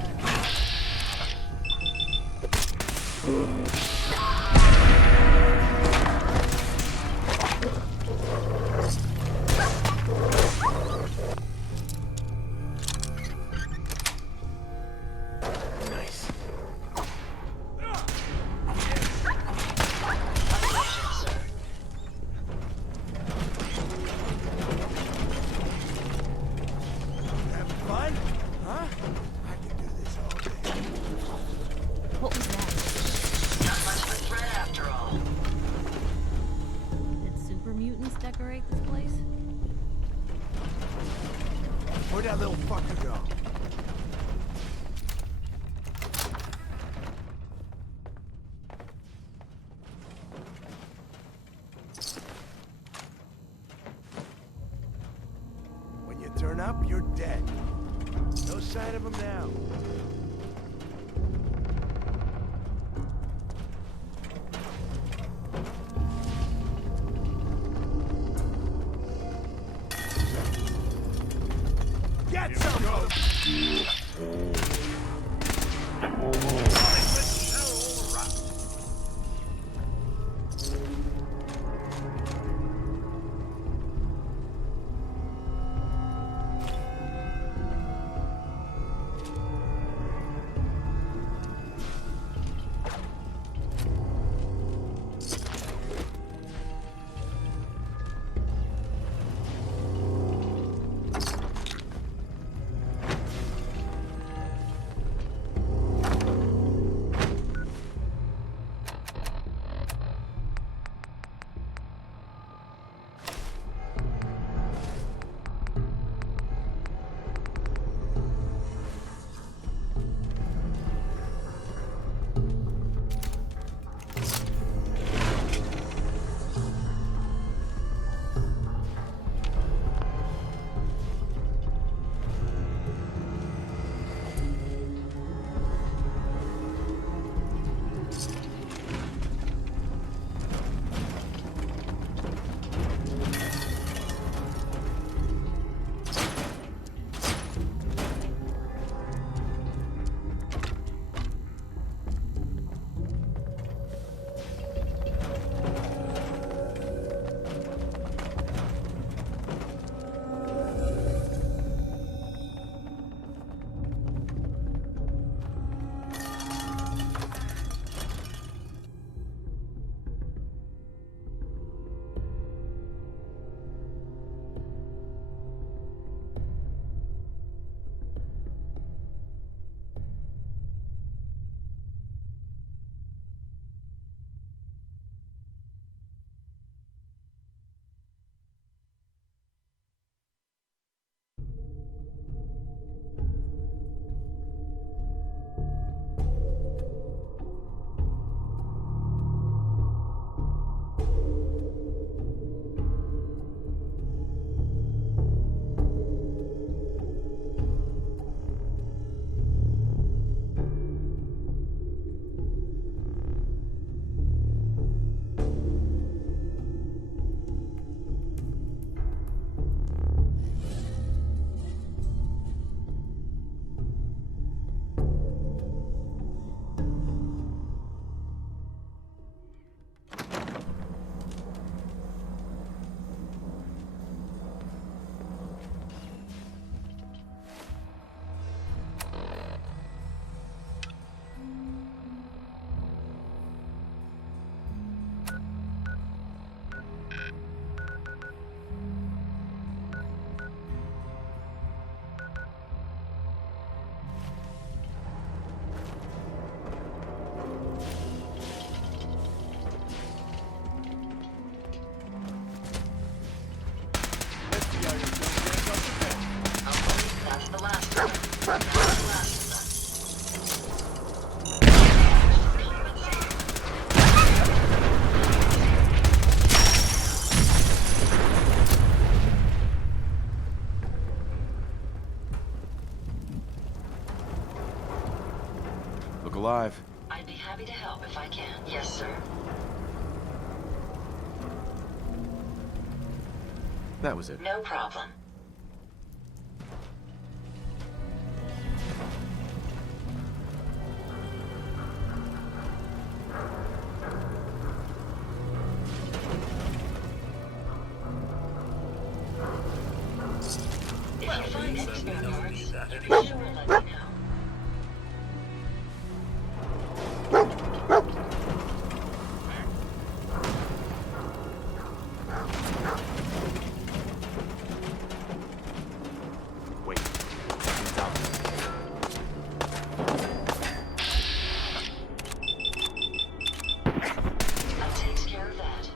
Nice. Having fun? Huh? I could do this all day. What was that? Not much of a threat after all. Did super mutants decorate this place? Where'd that little fucker go? When you turn up, you're dead. No sign of him now. Get some! That was it. No problem. If you find any spare parts, be sure and let me know. Wait. Something's out there. That takes care of that.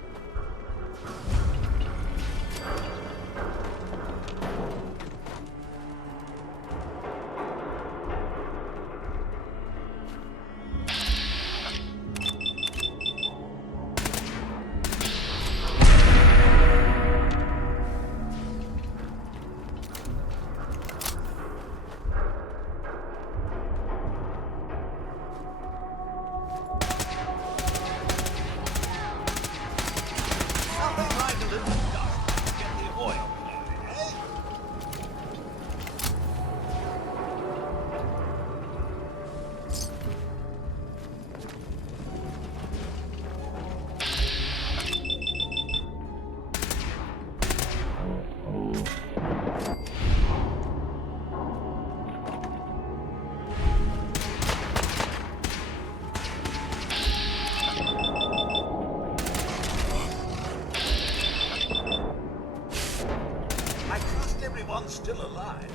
I trust everyone's still alive.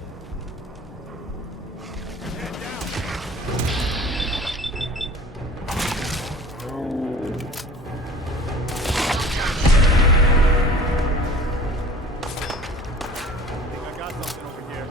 I got something over here.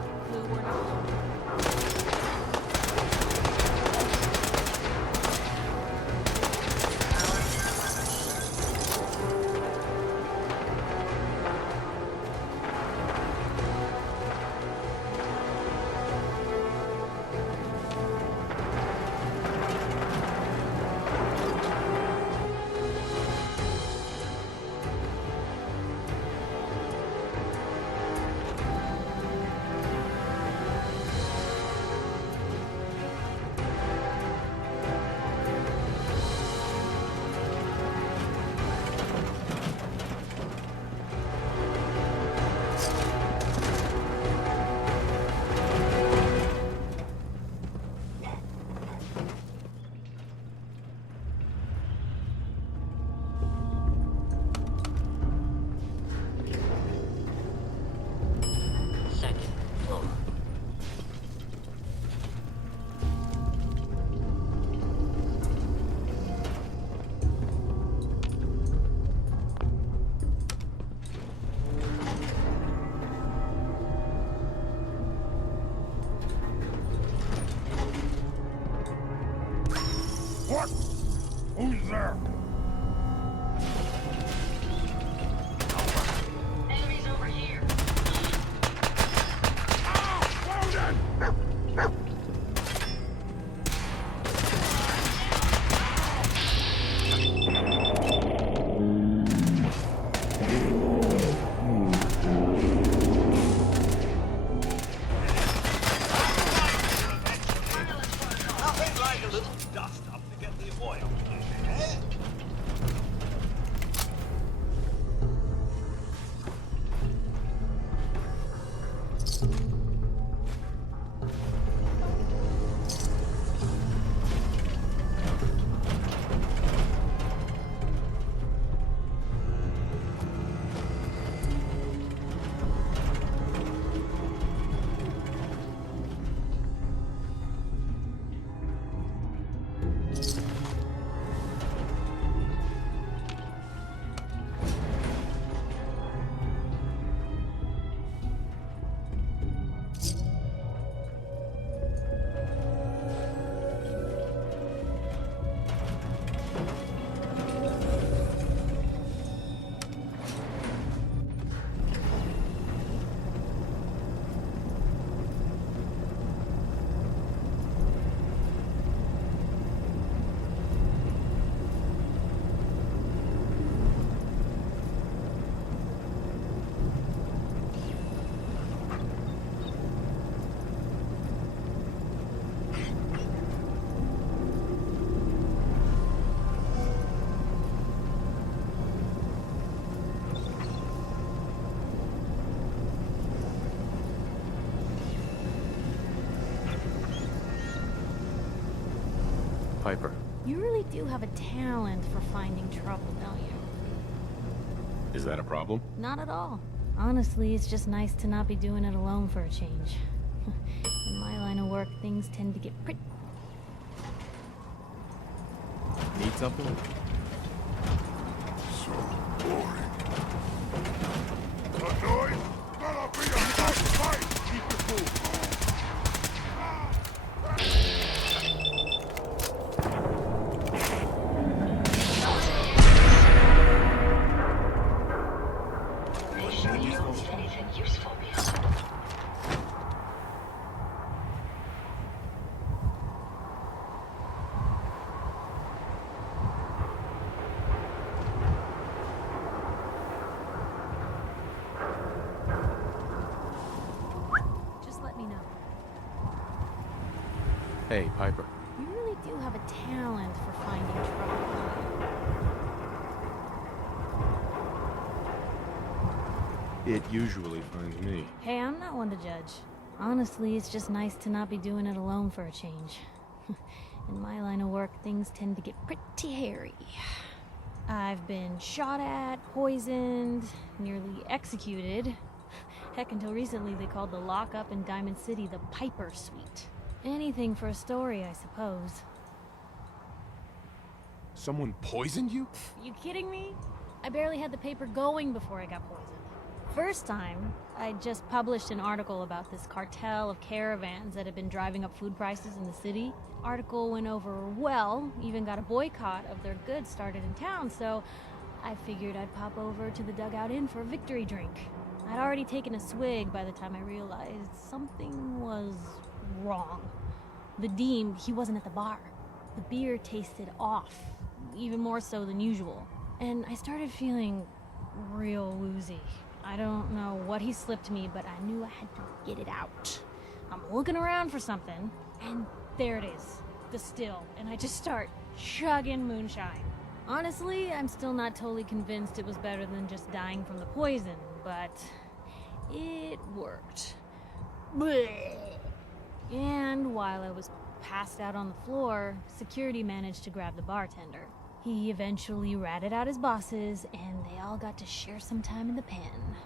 Piper. You really do have a talent for finding trouble, don't you? Is that a problem? Not at all. Honestly, it's just nice to not be doing it alone for a change. In my line of work, things tend to get pretty... Need something? So boring. Annoyed? Gonna be a tough fight! Keep your cool. Make sure you don't leave anything useful behind. Just let me know. Hey, Piper. You really do have a talent for finding trouble. It usually finds me. Hey, I'm not one to judge. Honestly, it's just nice to not be doing it alone for a change. In my line of work, things tend to get pretty hairy. I've been shot at, poisoned, nearly executed. Heck, until recently they called the lockup in Diamond City the Piper Suite. Anything for a story, I suppose. Someone poisoned you? You kidding me? I barely had the paper going before I got poisoned. First time, I just published an article about this cartel of caravans that had been driving up food prices in the city. Article went over well, even got a boycott of their goods started in town, so I figured I'd pop over to the Dugout Inn for a victory drink. I'd already taken a swig by the time I realized something was wrong. The Deem, he wasn't at the bar. The beer tasted off, even more so than usual. And I started feeling real woozy. I don't know what he slipped me, but I knew I had to get it out. I'm looking around for something, and there it is, the still, and I just start chugging moonshine. Honestly, I'm still not totally convinced it was better than just dying from the poison, but it worked. Blech. And while I was passed out on the floor, security managed to grab the bartender. He eventually ratted out his bosses, and they all got to share some time in the pen.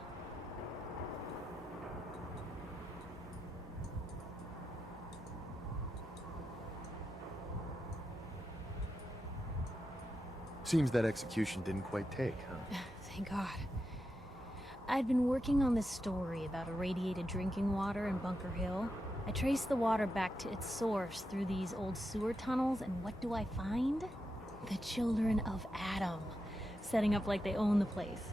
Seems that execution didn't quite take, huh? Thank God. I'd been working on this story about irradiated drinking water in Bunker Hill. I traced the water back to its source through these old sewer tunnels, and what do I find? The children of Adam, setting up like they own the place.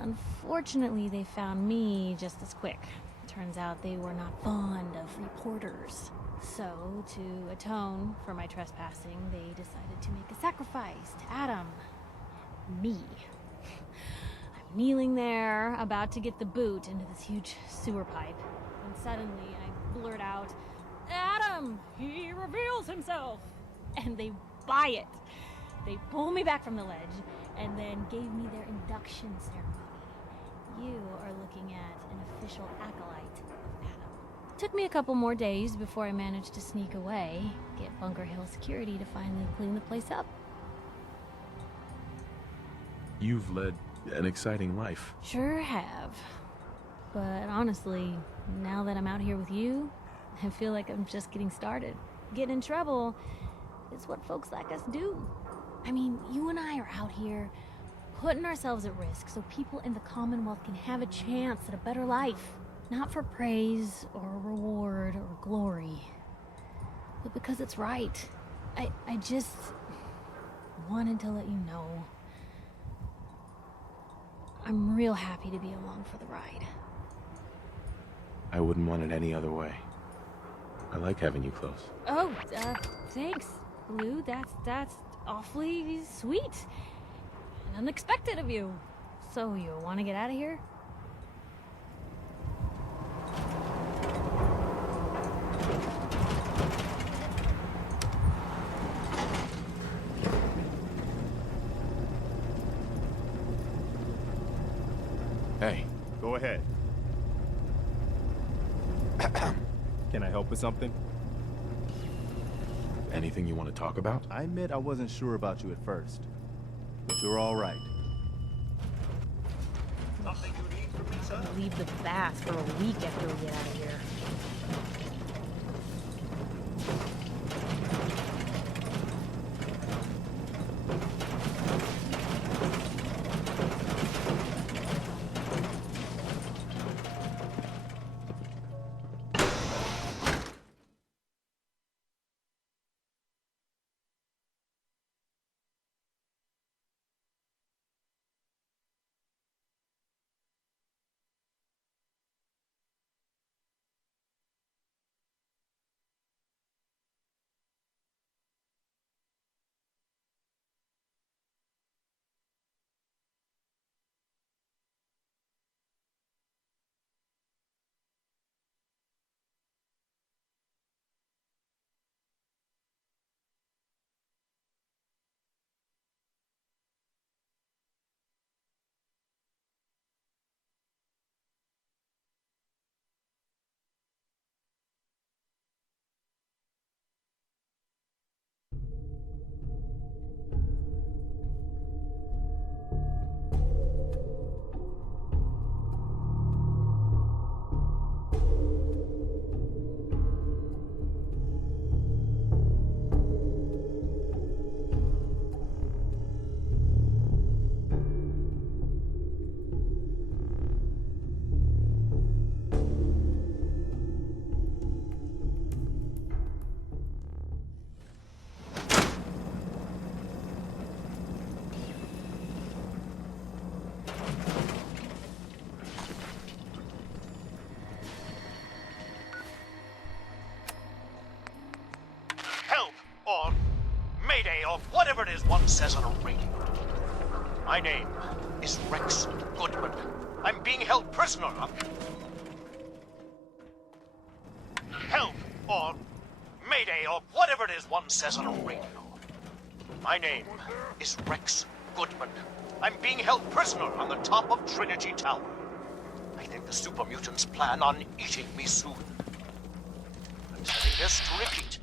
Unfortunately, they found me just as quick. Turns out they were not fond of reporters. So, to atone for my trespassing, they decided to make a sacrifice to Adam. Me. I'm kneeling there, about to get the boot into this huge sewer pipe, when suddenly I blurt out, "Adam! He reveals himself!" And they buy it. They pulled me back from the ledge, and then gave me their induction ceremony. You are looking at an official acolyte of Adam. Took me a couple more days before I managed to sneak away, get Bunker Hill security to finally clean the place up. You've led an exciting life. Sure have. But honestly, now that I'm out here with you, I feel like I'm just getting started. Getting in trouble is what folks like us do. I mean, you and I are out here putting ourselves at risk so people in the Commonwealth can have a chance at a better life. Not for praise or reward or glory, but because it's right. I just wanted to let you know I'm real happy to be along for the ride. I wouldn't want it any other way. I like having you close. Oh, thanks, Blue. That's awfully sweet. And unexpected of you. So you want to get out of here? Hey. Go ahead. Can I help with something? Anything you want to talk about? I admit I wasn't sure about you at first, but you're all right. Something you need from me, sir? Leave the bath for a week after we get out of here. Or Mayday, or whatever it is one says on a radio. My name is Rex Goodman. I'm being held prisoner. Help, or Mayday, or whatever it is one says on a radio. My name is Rex Goodman. I'm being held prisoner on the top of Trinity Tower. I think the super mutants plan on eating me soon. I'm telling this to repeat.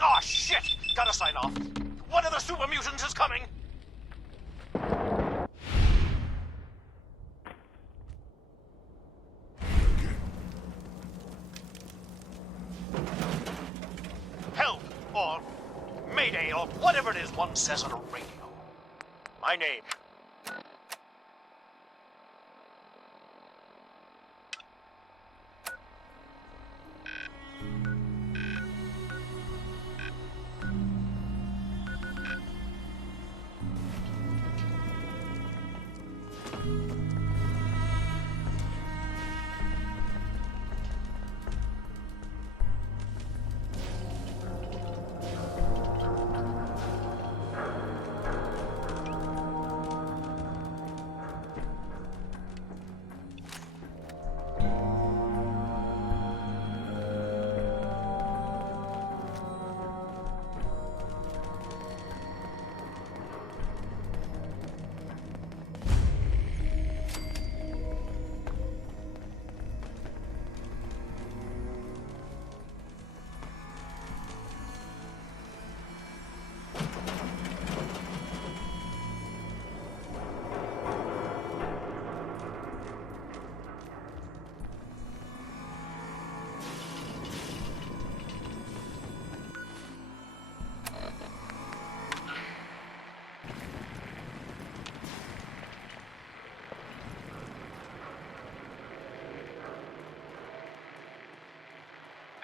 Oh, shit! Gotta sign off. One of the super mutants is coming! Help! Or Mayday, or whatever it is one says on a radio. My name.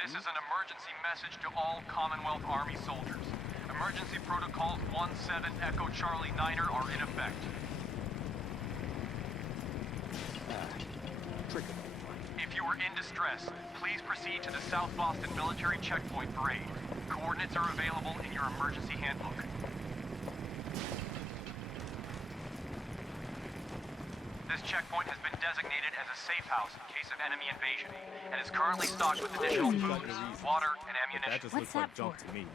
This is an emergency message to all Commonwealth Army soldiers. Emergency protocols 17 Echo Charlie Niner are in effect. If you are in distress, please proceed to the South Boston Military Checkpoint for aid. Coordinates are available in your emergency handbook. This checkpoint has been designated as a safe house in case of enemy invasion, and is currently stocked with additional food, water, and ammunition. That just looks like junk to me.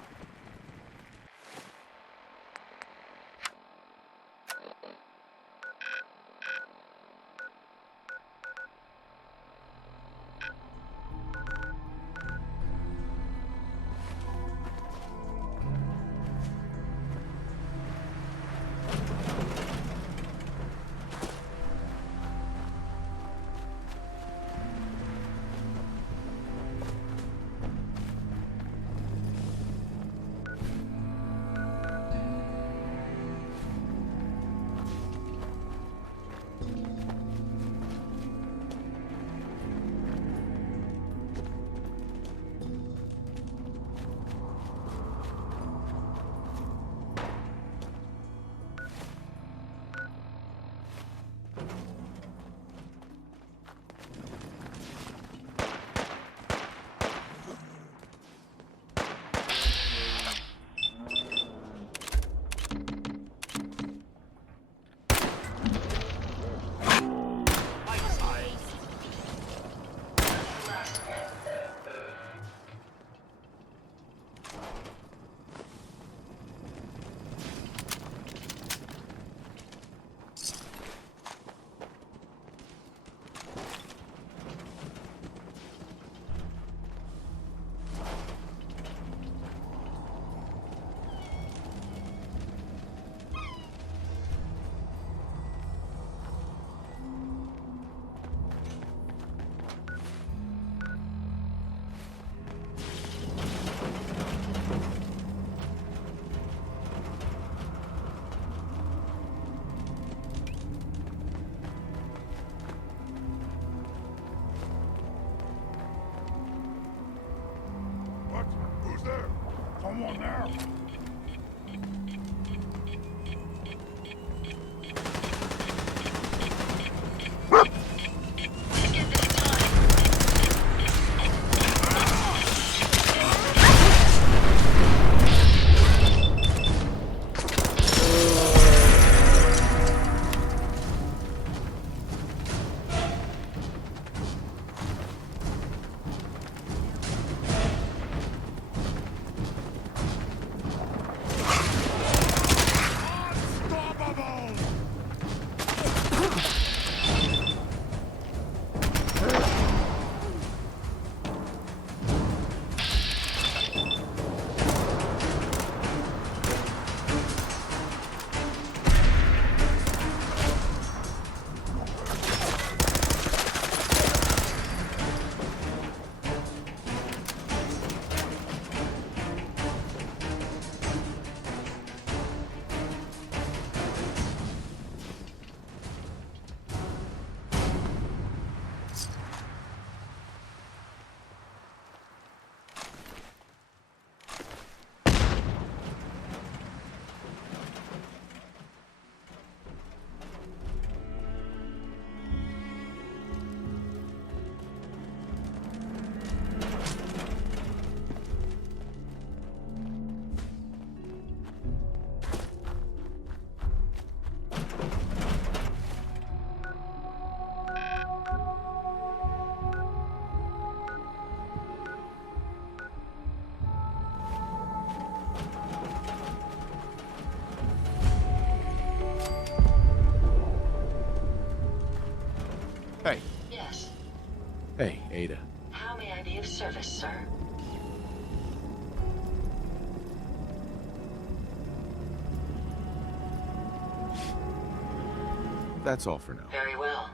What? Who's there? Someone there? Hey. Yes. Hey, Ada. How may I be of service, sir? That's all for now. Very well.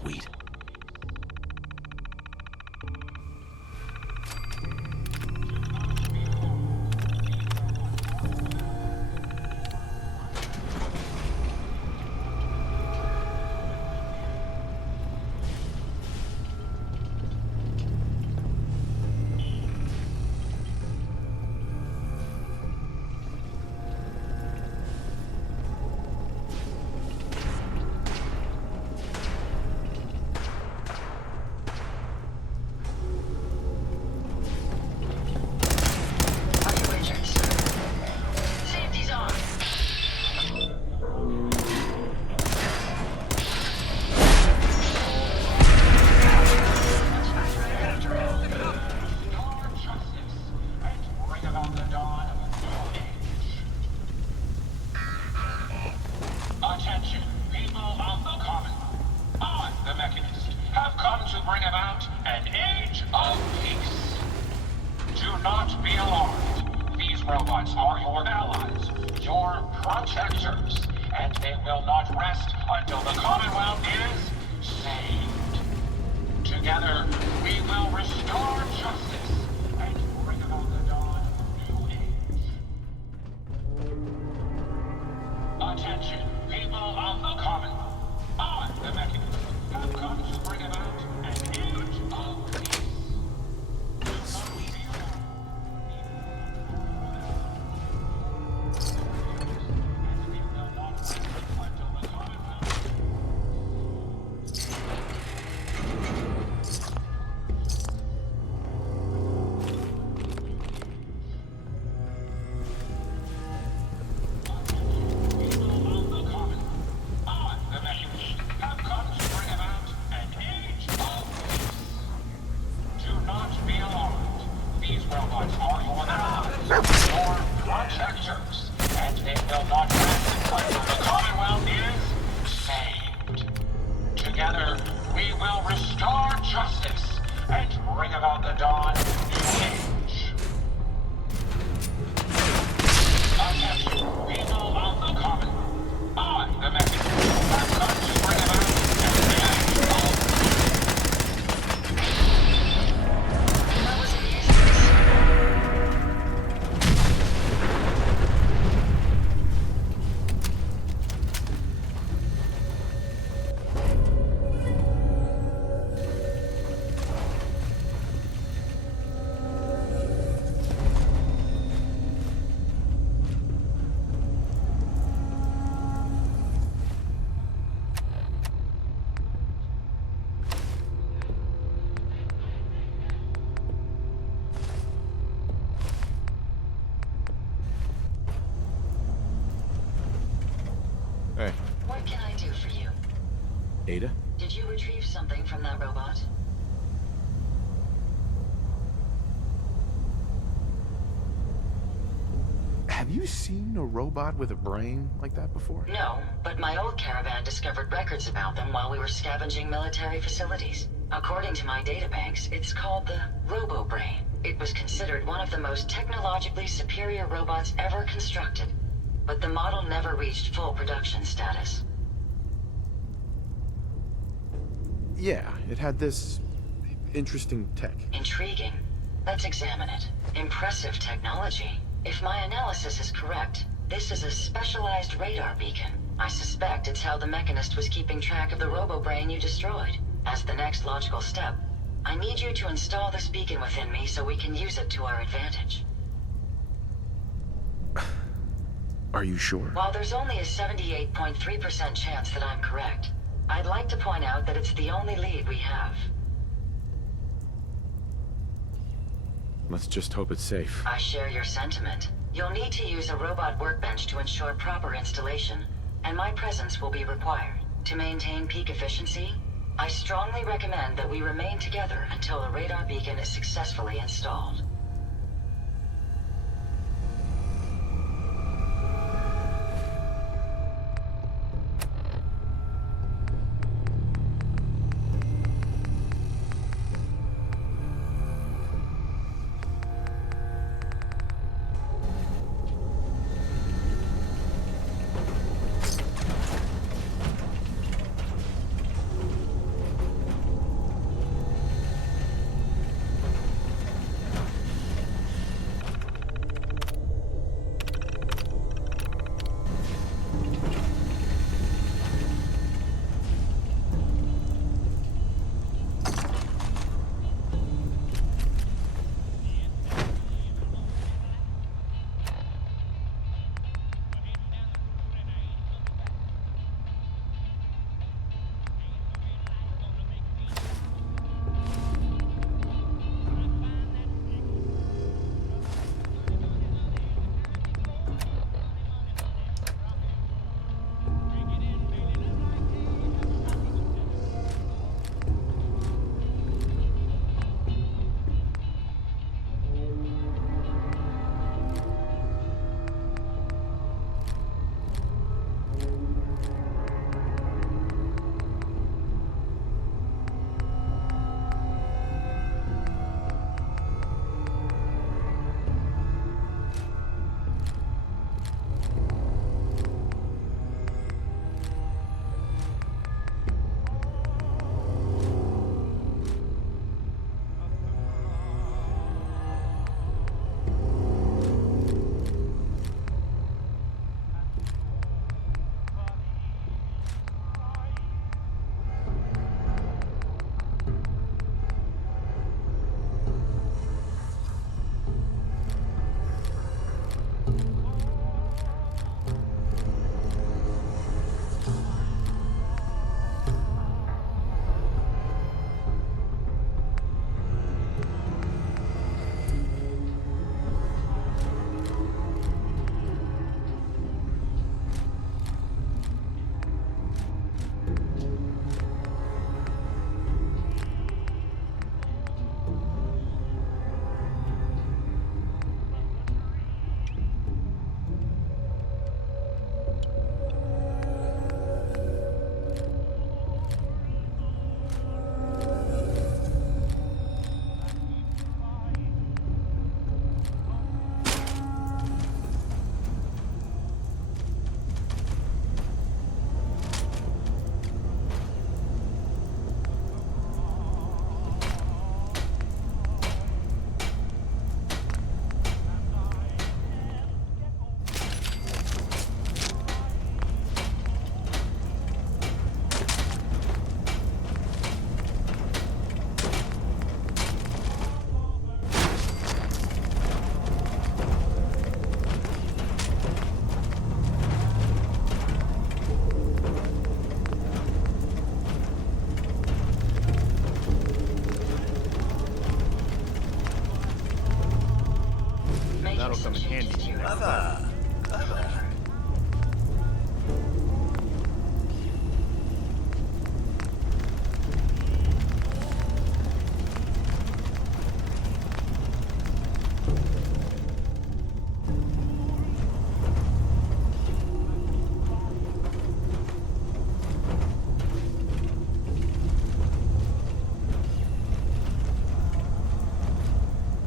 Sweet. Attention, people of the common. I, the Mechanist, have come to bring about an age of peace. Do not be alarmed. These robots are your allies, your protectors, and they will not rest until the Commonwealth is saved. Together, we will restore justice and bring about the dawn of a new age. Attention, people of the common. I, the Mechanist, have come to bring about an age of peace. Together, we will restore justice and bring about the dawn of a new age. Attention, people of the common. I, the Mechanist, have come to bring about an age of Hey. What can I do for you? Ada? Did you retrieve something from that robot? Have you seen a robot with a brain like that before? No, but my old caravan discovered records about them while we were scavenging military facilities. According to my databanks, it's called the Robo-Brain. It was considered one of the most technologically superior robots ever constructed, but the model never reached full production status. Yeah, it had this interesting tech. Intriguing. Let's examine it. Impressive technology. If my analysis is correct, this is a specialized radar beacon. I suspect it's how the Mechanist was keeping track of the Robo-Brain you destroyed. As the next logical step, I need you to install this beacon within me so we can use it to our advantage. Are you sure? While there's only a 78.3% chance that I'm correct, I'd like to point out that it's the only lead we have. Let's just hope it's safe. I share your sentiment. You'll need to use a robot workbench to ensure proper installation, and my presence will be required. To maintain peak efficiency, I strongly recommend that we remain together until the radar beacon is successfully installed.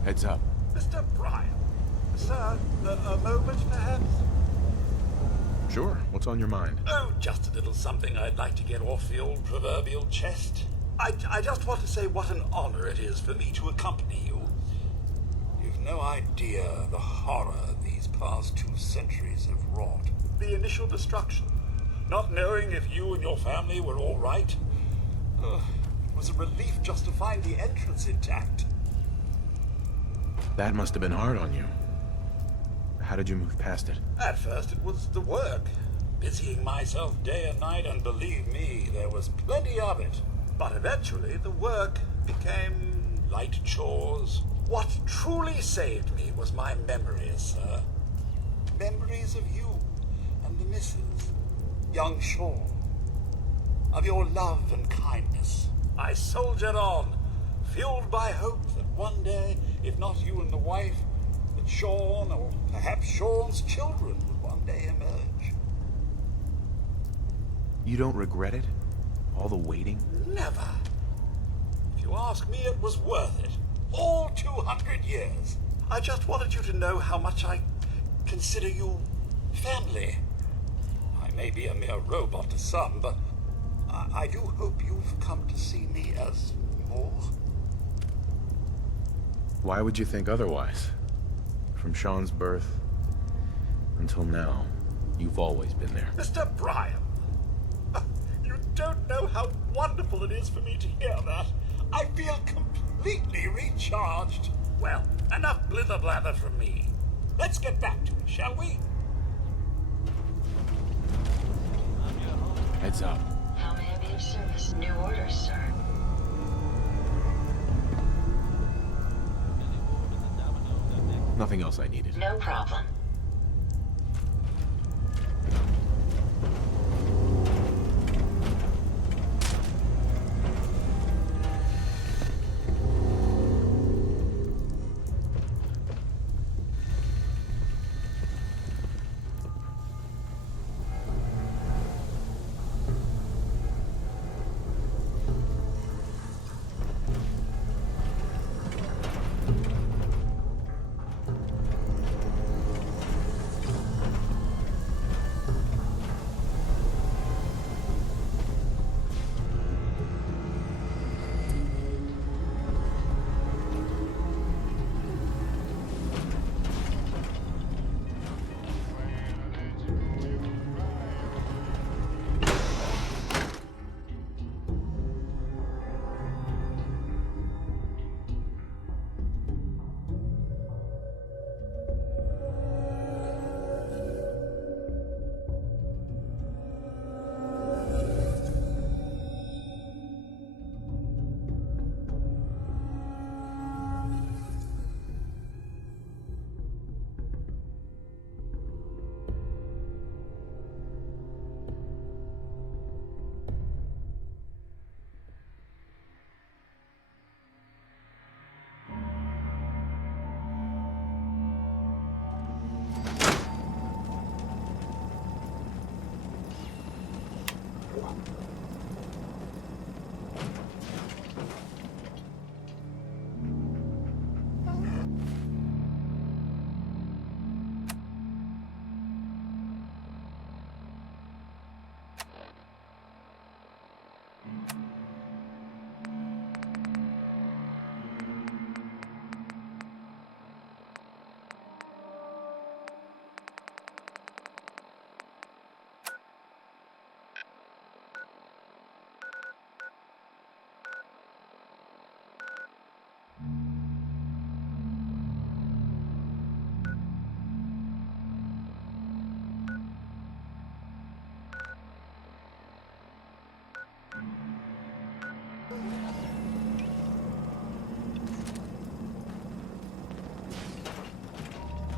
Heads up. Mr. Bryan. Sir, a moment, perhaps? Sure. What's on your mind? Oh, just a little something I'd like to get off the old proverbial chest. I just want to say what an honor it is for me to accompany you. You've no idea the horror these past 2 centuries have wrought. The initial destruction. Not knowing if you and your family were all right. It was a relief just to find the entrance intact. That must have been hard on you. How did you move past it? At first it was the work. Busying myself day and night, and believe me, there was plenty of it. But eventually the work became light chores. What truly saved me was my memories, sir. Memories of you and the missus, young Sean. Of your love and kindness. I soldiered on, fueled by hope that one day, if not you and the wife, that Sean, or perhaps Sean's children, would one day emerge. You don't regret it? All the waiting? Never. If you ask me, it was worth it. All 200 years. I just wanted you to know how much I consider you family. I may be a mere robot to some, but I do hope you've come to see me as more. Why would you think otherwise? From Sean's birth until now, you've always been there. Mr. Bryan, you don't know how wonderful it is for me to hear that. I feel completely recharged. Well, enough blither-blather from me. Let's get back to it, shall we? Heads up. How may I be of service? New orders, sir. Nothing else I needed. No problem.